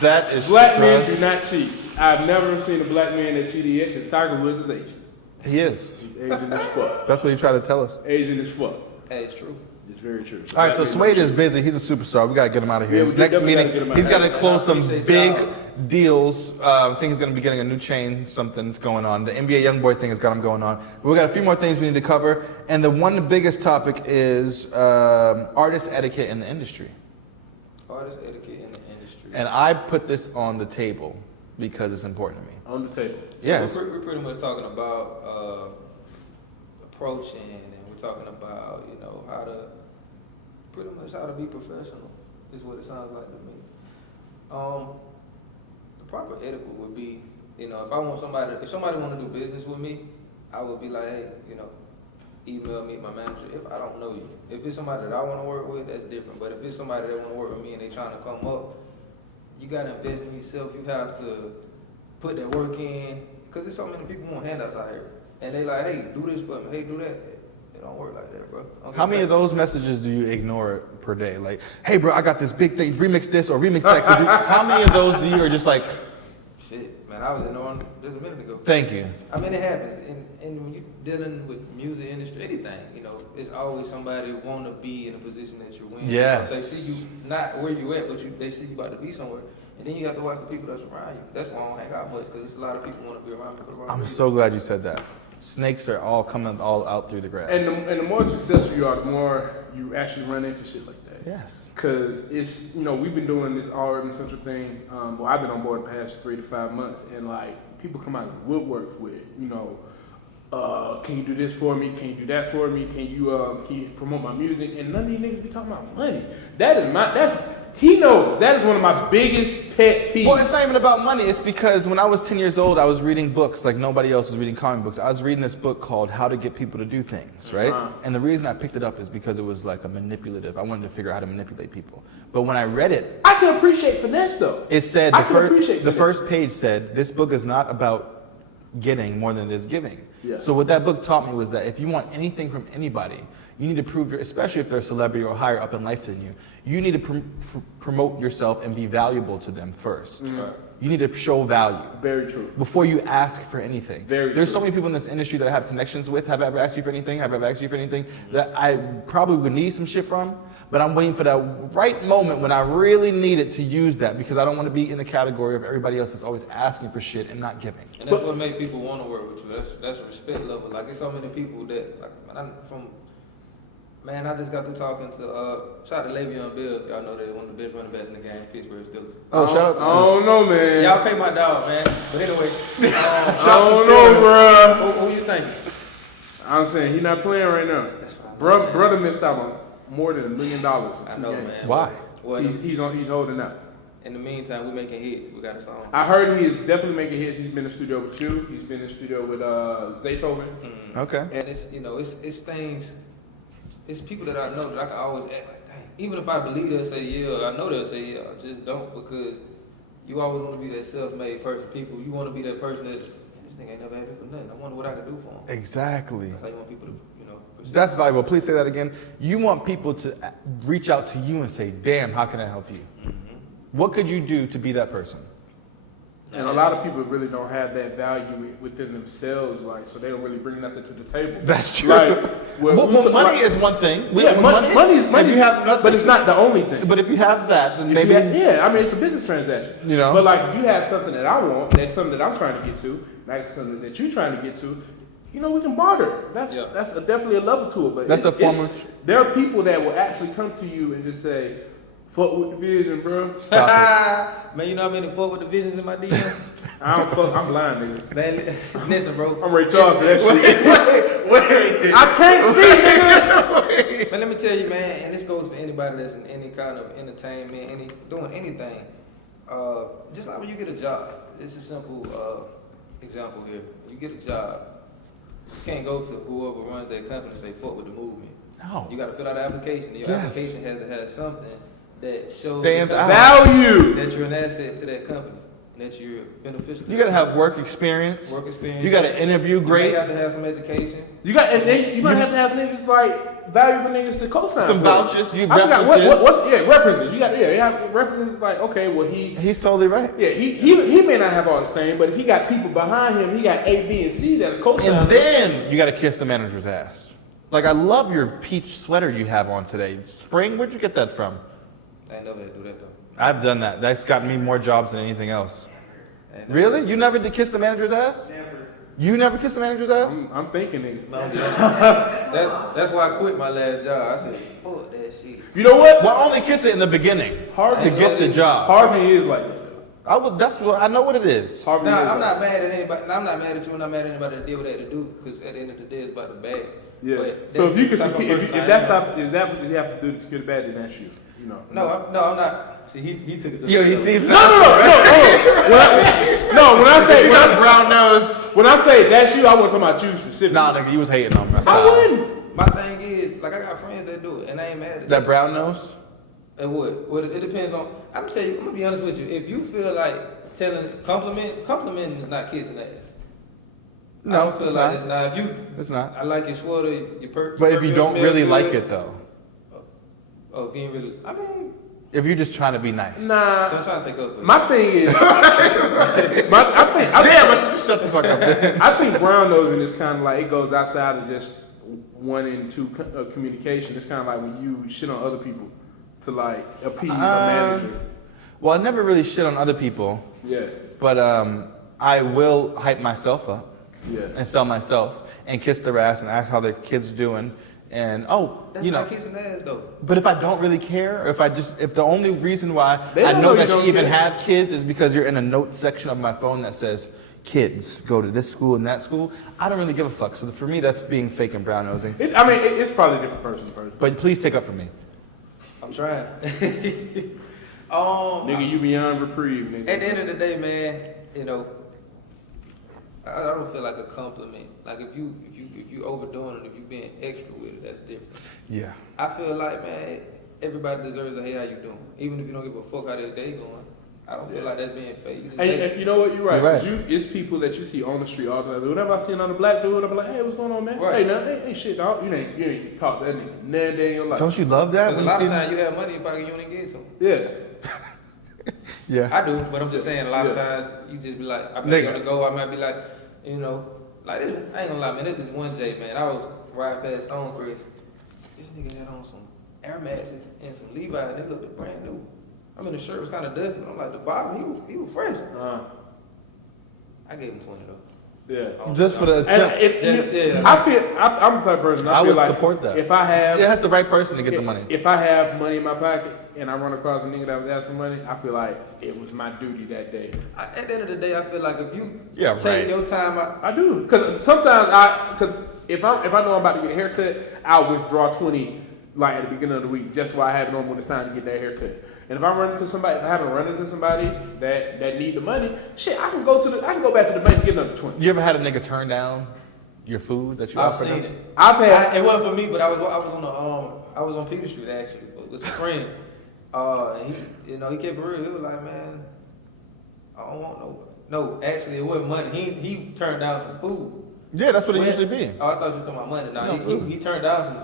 That is Black men trust. do not cheat. I've never seen a black man that cheated yet because Tiger Woods is Asian. He is. He's Asian as fuck. That's what he tried to tell us. Asian as fuck. Hey, it's true. It's very true. All right, so Black men Suede don't is cheat. busy. He's a superstar. We gotta get him out of here. Yeah, His we next definitely meeting, gotta get him out he's of gotta here. close I some appreciate big y'all. deals. I think he's gonna be getting a new chain. Something's going on. The NBA YoungBoy thing has got him going on. But we got a few more things we need to cover. And the biggest topic is artist etiquette in the industry. Artist etiquette in the industry. And I put this on the table because it's important to me. On the table. Yes. We're pretty much talking about approaching, and we're talking about how to be professional. Is what it sounds like to me. The proper etiquette would be, if somebody want to do business with me, I would be like, hey, email me, my manager. If I don't know you, if it's somebody that I want to work with, that's different. But if it's somebody that want to work with me and they trying to come up, you gotta invest in yourself. You have to put that work in, because there's so many people want handouts out here, and they like, hey, do this for me, hey, do that. It don't work like that, bro. How many of those messages do you ignore per day? Like, hey, bro, I got this big thing. Remix this or remix that. Could you? How many of those do you are just like? Shit, man, I was ignoring just a minute ago. Thank you. I mean, it happens, and when you're dealing with music industry, anything, you know, it's always somebody want to be in a position that you're in. Yes. They see you not where you at, but they see you about to be somewhere, and then you have to watch the people that's around you. That's why I don't hang out much, because there's a lot of people want to be around me for the wrong I'm reason. so glad you said that. Snakes are all coming all out through the grass. And the more successful you are, the more you actually run into shit like that. Yes. Because it's, you know, we've been doing this all urban central thing. Well, I've been on board the past 3 to 5 months, and like people come out of the woodworks with, you know, can you do this for me? Can you do that for me? Can you promote my music? And none of these niggas be talking about money. He knows that is one of my biggest pet peeves. Well, it's not even about money. It's because when I was 10 years old, I was reading books like nobody else was reading comic books. I was reading this book called How to Get People to Do Things, right? And the reason I picked it up is because it was like a manipulative. I wanted to figure out how to manipulate people. But when I read it, I can appreciate finesse though. it said the the first page said this book is not about getting more than it is giving. Yeah. So what that book taught me was that if you want anything from anybody, you need to prove especially if they're a celebrity or higher up in life than you, you need to promote yourself and be valuable to them first. Mm. You need to show value. Very true. Before you ask for anything. Very There's true. so many people in this industry that I have connections with. Have I ever asked you for anything? Have I ever asked you for anything? That I probably would need some shit from, but I'm waiting for that right moment when I really need it to use that, because I don't want to be in the category of everybody else that's always asking for shit and not giving. And that's what makes people want to work with you. That's a respect level. Like, there's so many people that, like, Man, I just got through talking to, shout out to Le'Veon Bell. Y'all know that one of the best running backs in the game, Pittsburgh Steelers. Oh, shout out to I don't know, man. Y'all pay my dog, man. But anyway, I don't know, bruh. who you think? I'm saying he's not playing right now. That's fine. Brother missed out on more than $1 million in 2 I know, games. man. Why? Well, He's holding out. in the meantime, we making hits. We got a song. I heard he is definitely making hits. He's been in the studio with you. He's been in the studio with Zaytoven. Okay. And it's, you know, it's things, it's people that I know that I can always act like, dang. Even if I believe they'll say yeah, I know they'll say yeah. I just don't, because you always want to be that self-made person. People, you want to be that person that, this nigga ain't never had me for nothing. I wonder what I could do for him. Exactly. That's how you want people to, you know. Perceive. That's valuable. Please say that again. You want people to reach out to you and say, damn, how can I help you? What could you do to be that person? And a lot of people really don't have that value within themselves, like, so they don't really bring nothing to the table. That's true. Like, well, money is one thing. Money, if you have nothing, but it's not the only thing. But if you have that, then If maybe. you have- I mean, it's a business transaction. You know? But like, if you have something that I want, that's something that I'm trying to get to, like something that you're trying to get to, you know, we can barter. That's definitely a level to it. But That's a form of. there are people that will actually come to you and just say, "Fuck with the vision, bro." Stop Man, you know how many fuck with the business in my DM? I don't fuck. I'm blind, nigga. Man, listen, bro. I'm Ray Charles for that shit. Wait. I can't see, nigga. But let me tell you, man, and this goes for anybody that's in any kind of entertainment, doing anything. Just like when you get a job, it's a simple example here. When you get a job, you can't go to whoever runs that company and say fuck with the movement. No. You got to fill out an application. Your application has to have something that shows Stands out. Value. that you're an asset to that company, that you're beneficial. You got to have work experience. Work experience. You got to interview You great. may have to have some education. You got, and then you might have to have niggas like valuable niggas to co-sign. Some for vouchers, it. you I forgot references. what's references. You got you have references like, okay, well He's totally right. he may not have all the fame, but if he got people behind him, he got A, B, and C that are co-sign. And then you got to kiss the manager's ass. Like, I love your peach sweater you have on today. Spring, where'd you get that from? I ain't never had to do that though. I've done that. That's gotten me more jobs than anything else. I ain't never- Really? You never did kiss the manager's ass? Never. You never kissed the manager's ass? I'm thinking, nigga. No, that's why I quit my last job. I said, fuck that shit. You know what? Well, only kiss it in the beginning. Hard to get the job. Harvey is like that. I would. That's what I know what it is. Harvey Nah, is I'm like not mad at anybody. I'm not mad at you. I'm not mad at anybody that did what they had to do. Because at the end of the day, it's about the bag. Yeah. But So if you can that's the type secure, of if person that's I am. how, is that what you have to do to secure the bag, then that's you. You know. No, I'm not. See, he took it to Yo, the you level. see? No, when I say brown nose. when I say that's you, I wasn't talking about you specifically. Nah, nigga, you was hating on me. I wouldn't. My thing is, like, I got friends that do it, and I ain't mad at That them. brown nose. It would. Well, it depends on. I'm gonna be honest with you. If you feel like complimenting is not kissing ass. No, I don't feel it's like not. it's not. If you, It's not. I like your sweater, But if you don't smell really good. like it though, Oh, if you ain't really. I mean, if you're just trying to be nice. Nah. so I'm trying to take up for you. My thing is, Damn, I should just shut the fuck up. I think brown nosing is kind of like it goes outside of just one and two communication. It's kind of like when you shit on other people to like appease a manager. Well, I never really shit on other people, Yeah, but I will hype myself up yeah. and sell myself and kiss their ass and ask how their kids are doing. And That's you know, not kissing ass though. but if I don't really care, or if the only reason why They I don't know know that you you don't even care. have kids is because you're in a notes section of my phone that says kids go to this school and that school, I don't really give a fuck. So for me, that's being fake and brown nosing. It's probably different person to person. But please take up for me. I'm trying. Nigga, you beyond reprieve, nigga. At the end of the day, man, you know, I don't feel like a compliment. Like if you overdoing it, if you being extra with it, that's different. Yeah. I feel like, man, everybody deserves a hey, how you doing? Even if you don't give a fuck how their day going. I don't feel like that's being fake. You just And you know what? You're right. You're right. 'Cause it's people that you see on the street all the time. Whenever I see another black dude, I'm like, hey, what's going on, man? Right. Hey, nothing. Ain't shit, dog. You ain't talk to that nigga none day in your life. Don't you love that? Because a when lot you of see- times you have money in your pocket, you ain't get to them. Yeah. Yeah. I do, but I'm just saying a lot of Yeah. times you just be like, I might be Nigga. on the go, I might be like, you know, like this, I ain't gonna lie, man, there's this one J, man, I was riding past Stonecrest, this nigga had on some Air Maxes and some Levi's, and they looked brand new. I mean, the shirt was kind of dusty, but I'm like, the bottom, he was fresh. I gave him 20 though. Yeah. Just for the And attempt. Yeah. I'm the type of person. I feel would like support that. If I have, Yeah, that's the right person to get the money. If I have money in my pocket and I run across a nigga that was asking for money, I feel like it was my duty that day. At the end of the day, I feel like if you Yeah, take right. your time out, I do, because sometimes if I know I'm about to get a haircut, I'll withdraw 20 like at the beginning of the week just so I have it on when it's time to get that haircut. And if I haven't run into somebody that need the money, shit, I can go back to the bank and get another 20. You ever had a nigga turn down your food that you I've offered seen him? it. I've It wasn't for me, but I was on Peter Street actually with some friends. And he kept it real. He was like, man, I don't want no. Actually, it wasn't money. He turned down some food. Yeah, that's what it usually be. Oh, I thought you were talking about money. No, No, food. he turned down some.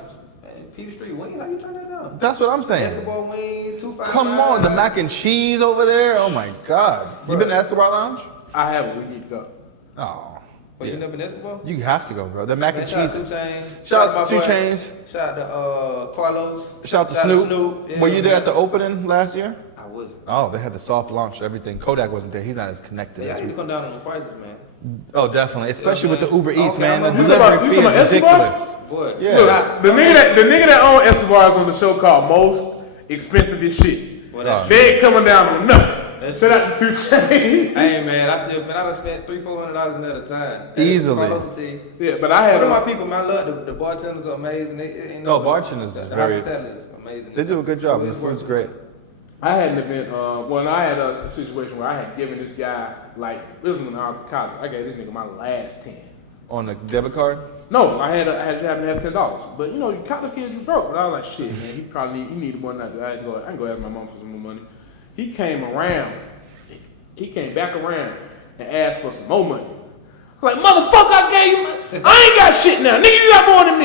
Man, Peter Street wings. How you turn that down? That's what I'm saying. Escobar wings, 255. Come on, the mac and cheese over there. Oh my God. You been to Escobar Lounge? I haven't. We need to go. Oh. But you never been to Escobar? You have to go, bro. The mac Man, and shout out cheese. to 2 Chainz. Shout out to my 2 boy. Chainz. Shout out to Carlos. Shout out to Snoop. Yeah, Were you there man. at the opening last year? I wasn't. Oh, they had the soft launch, everything. Kodaq wasn't there. He's not as connected Yeah, I as need to we. come down on the prices, man. Oh, definitely. Especially Yeah, with the man. Uber Eats, Okay, man. The I'm- You delivery talking fee about is Escobar? ridiculous. Boy. Yeah. Look, the nigga that owned Escobar is on the show called Most Expensive Shit. Well, that's They ain't coming down on nothing. That's Shout out to 2 Chainz. Hey man, I done spent $300-$400 in that at a time. Easily. Carlos and T. Yeah, but I had One of my people, man, I love the bartenders are amazing. bartenders is the very- hospitality is amazing. They do a good job. So The it's food's worth great. I had an event, I had a situation where I had given this guy, like, this was when I was in college, I gave this nigga my last 10. On the debit card? No, I just happened to have $10. But, you know, you college kids, you broke. But I was like, shit, man, he needed more than I do. I can go ask my mom for some more money. He came back around and asked for some more money. I was like, motherfucker, I gave you, I ain't got shit now. Nigga, you got more than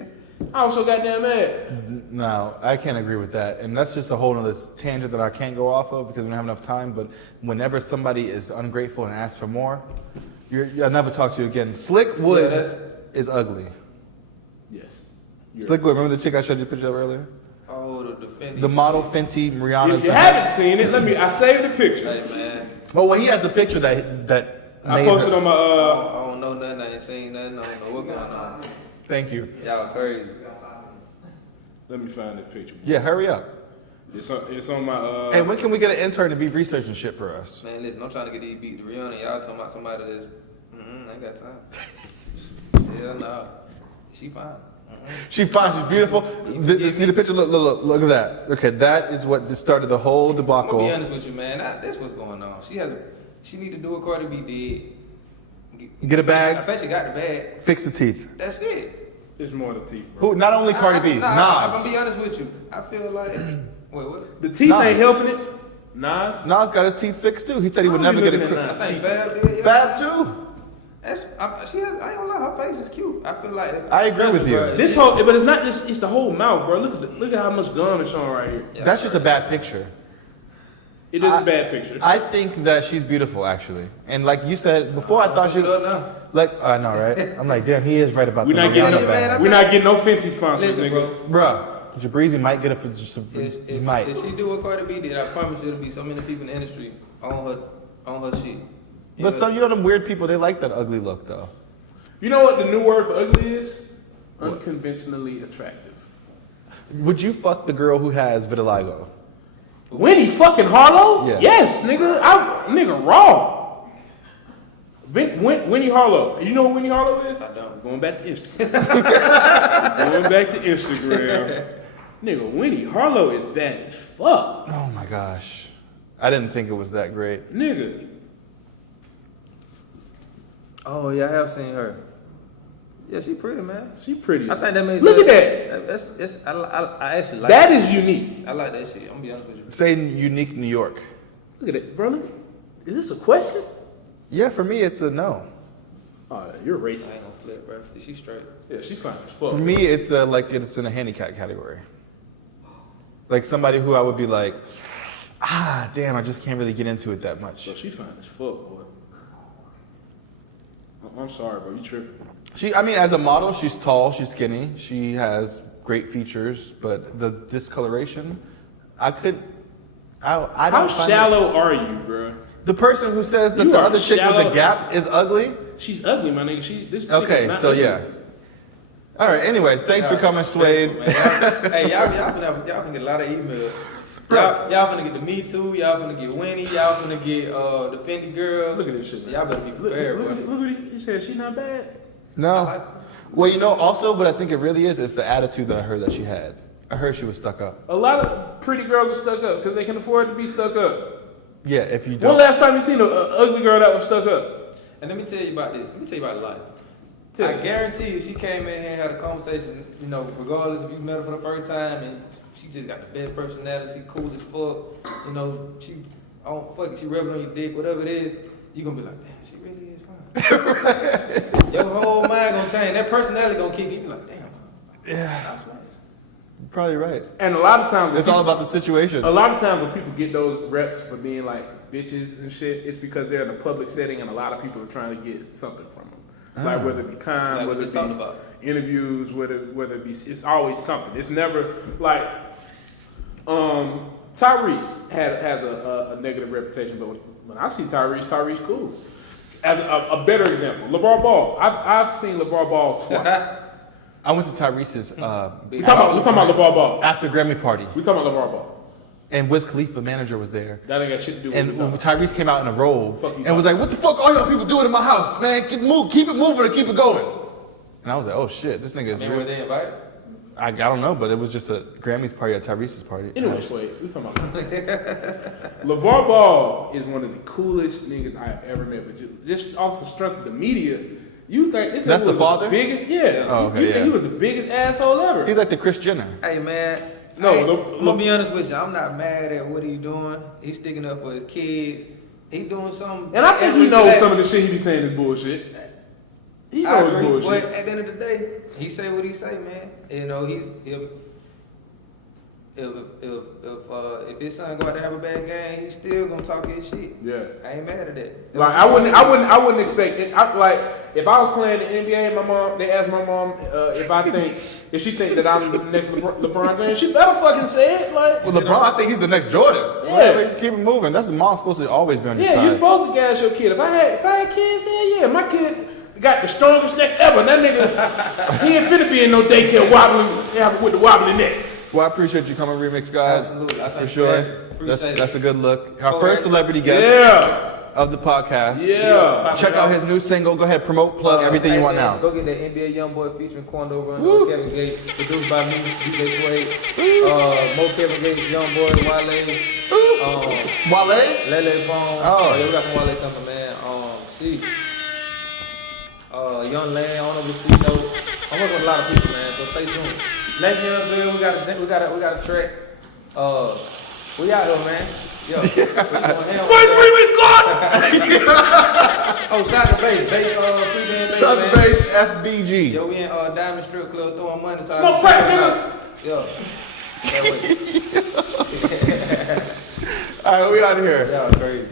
me. I was so goddamn mad. No, I can't agree with that. And that's just a whole other tangent that I can't go off of because we don't have enough time. But whenever somebody is ungrateful and asks for more, I'll never talk to you again. Slick Wood is ugly. Yes. Slick Wood, remember the chick I showed you a picture of earlier? Oh, the Fendi. The model Fenty, Rihanna. If you haven't seen it, I saved the picture. Hey man, Oh, well, he has a picture that I made posted her. on my, I don't know nothing. I ain't seen nothing. I don't know what's going on. Thank you. Y'all crazy. let me find this picture. Yeah, hurry up. It's on my, Hey, when can we get an intern to be researching shit for us? Man, listen, I'm trying to get these beat to Rihanna. Y'all talking about somebody that's, I ain't got time. Hell no. She fine. She fine, she's beautiful. See the picture? Look at that. Okay, that is what started the whole I'm debacle. gonna be honest with you, man. That's what's going on. She need to do what Cardi B did. Get a bag. I think she got the bag. Fix the teeth. That's it. it's more the teeth, bro. Who? Not only Cardi B, I'm gonna Nas. be honest with you. I feel like Wait, what? The teeth Nas. ain't helping it. Nas got his teeth fixed too. He said he would I don't never be get a looking at crook. I think Fab did. Fab too. I ain't gonna lie, her face is cute. I feel like I agree with you. Bro, this whole, but it's not just. It's the whole mouth, bro. Look at how much gum is showing right here. Yeah. That's just a bad picture. It is a bad picture. I think that she's beautiful, actually. And like you said before, I thought she Look now. like. I know, right? I'm like, damn, he is right about We're that. not getting Yeah, man, we're not getting no Fenty sponsors, Listen, nigga. bro. Bruh, Jabrizi might get a. He might. If she do what Cardi B did, I promise you, it'll be so many people in the industry on her shit. But some, you know, them weird people, they like that ugly look, though. You know what the new word for ugly is? Unconventionally attractive. Would you fuck the girl who has vitiligo? Winnie fucking Harlow? Yeah. Yes, nigga. Nigga raw. Winnie Harlow. You know who Winnie Harlow is? I don't. Going back to Instagram. Going back to Instagram. Nigga, Winnie Harlow is bad as fuck. Oh my gosh. I didn't think it was that great. Nigga. Oh yeah, I have seen her. Yeah, she pretty, man. She pretty. I think that makes Look sense. at that. I actually like That is unique. I like that shit. I'm gonna be honest with you. Say unique New York. Look at it, brother. Is this a question? Yeah, for me, it's a no. Oh, you're I ain't racist. gonna flip, bro. She straight. Yeah, she fine as fuck. For me, it's like it's in a handicap category. Like somebody who I would be like, damn, I just can't really get into it that much. Bro, she fine as fuck, boy. I'm sorry, bro. You tripping. I mean, as a model, she's tall, she's skinny, she has great features, but the discoloration, I don't How find shallow are you, bro? it. The person who says that You the are other chick with the shallow. gap is ugly? She's ugly, my nigga. This chick Okay, is not so ugly. yeah. All right, anyway, thanks for coming, Suede. Hey, y'all finna get a lot of emails. Y'all finna get the Me Too. Y'all finna get Winnie. Y'all finna get the Fendi girl. Look at this shit, man. Y'all better be prepared, bro. Look what he said. She not bad. No. Well, you know, also, but I think it really is the attitude that I heard that she had. I heard she was stuck up. A lot of pretty girls are stuck up because they can afford to be stuck up. Yeah, if you When don't. last time you seen an ugly girl that was stuck up? And let me tell you about this. Let me tell you about life. Tell I me. guarantee you, she came in here and had a conversation. You know, regardless if you met her for the first time, and she just got the best personality. She cool as fuck. You know, she she rubbing on your dick, whatever it is. You gonna be like, damn, she really is fine. Your whole mind gonna change. That personality gonna kick in. You be like, damn. Yeah, I swear. you're probably right. And a lot of times, when It's all people- about the situation. A lot of times when people get those reps for being like bitches and shit, it's because they're in a public setting and a lot of people are trying to get something from them. Like whether it be time, Like we whether it just talked be about. interviews, whether it be, it's always something. It's never like Tyrese has a negative reputation, but when I see Tyrese cool. As a better example, LeVar Ball. I've seen LeVar Ball twice. I went to Tyrese's we talking about LeVar Ball. after Grammy party, We talking about LeVar Ball. and Wiz Khalifa manager was there. That ain't got shit to do with And what we when talking Tyrese came out in a robe Fuck you and was like, "What the fuck all y'all people doing in my house, man? Keep it moving, and keep it going." And I was like, "Oh shit, this nigga is Remember real." they invited? I don't know, but it was just a Grammys party at Tyrese's party. Anyway, Sway, we talking about LeVar Ball is one of the coolest niggas I have ever met. But just off the strength of the media, you think this That's nigga the was father? biggest? Yeah. Oh, okay, you think yeah. he was the biggest asshole ever? He's like the Kris Jenner. Hey man, No, hey, look- I'm gonna be honest with you. I'm not mad at what he's doing. He's sticking up for his kids. He doing something. And I think he knows some of the shit he be saying is bullshit. He I knows agree, bullshit. but at the end of the day, he say what he say, man. You know, if his son go out to have a bad game, he's still gonna talk his shit. Yeah. I ain't mad at that. Like I wouldn't expect it. Like if I was playing the NBA, they asked my mom if she think that I'm the next LeBron James, she better fucking say it. Like, Well, LeBron, I think he's the next Jordan. Yeah. Whatever, keep it moving. That's the mom's supposed to always be on your yeah, side. you're supposed to gas your kid. If I had kids, hell yeah, my kid got the strongest neck ever. That nigga, he ain't finna be in no daycare with the wobbly neck. Well, I appreciate you coming, Remix guys. Absolutely. I For think sure. appreciate That's it. a good look. Our Kodaq. first celebrity guest Yeah, of the podcast. yeah. Check out his new single. Go ahead, promote, plug everything you want now. Go get that NBA YoungBoy featuring Quando Run, Woo. Kevin Gates, produced by me, DJ Sway, Mo Kevin Gates, YoungBoy, Wale, Wale? Lele Bone. Oh. Yeah, we got some Wale coming, man. Sheesh. Young Land, I don't know what you know. I'm working with a lot of people, man. So stay tuned. Let me know, we got a track. We out here, man. Yo, we going ham. Oh, shout out to base, free band base, South man. Base FBG. Yo, we in Diamond Strip Club throwing money. Smoke crack, nigga. Yo. All right, we out of here. Y'all crazy.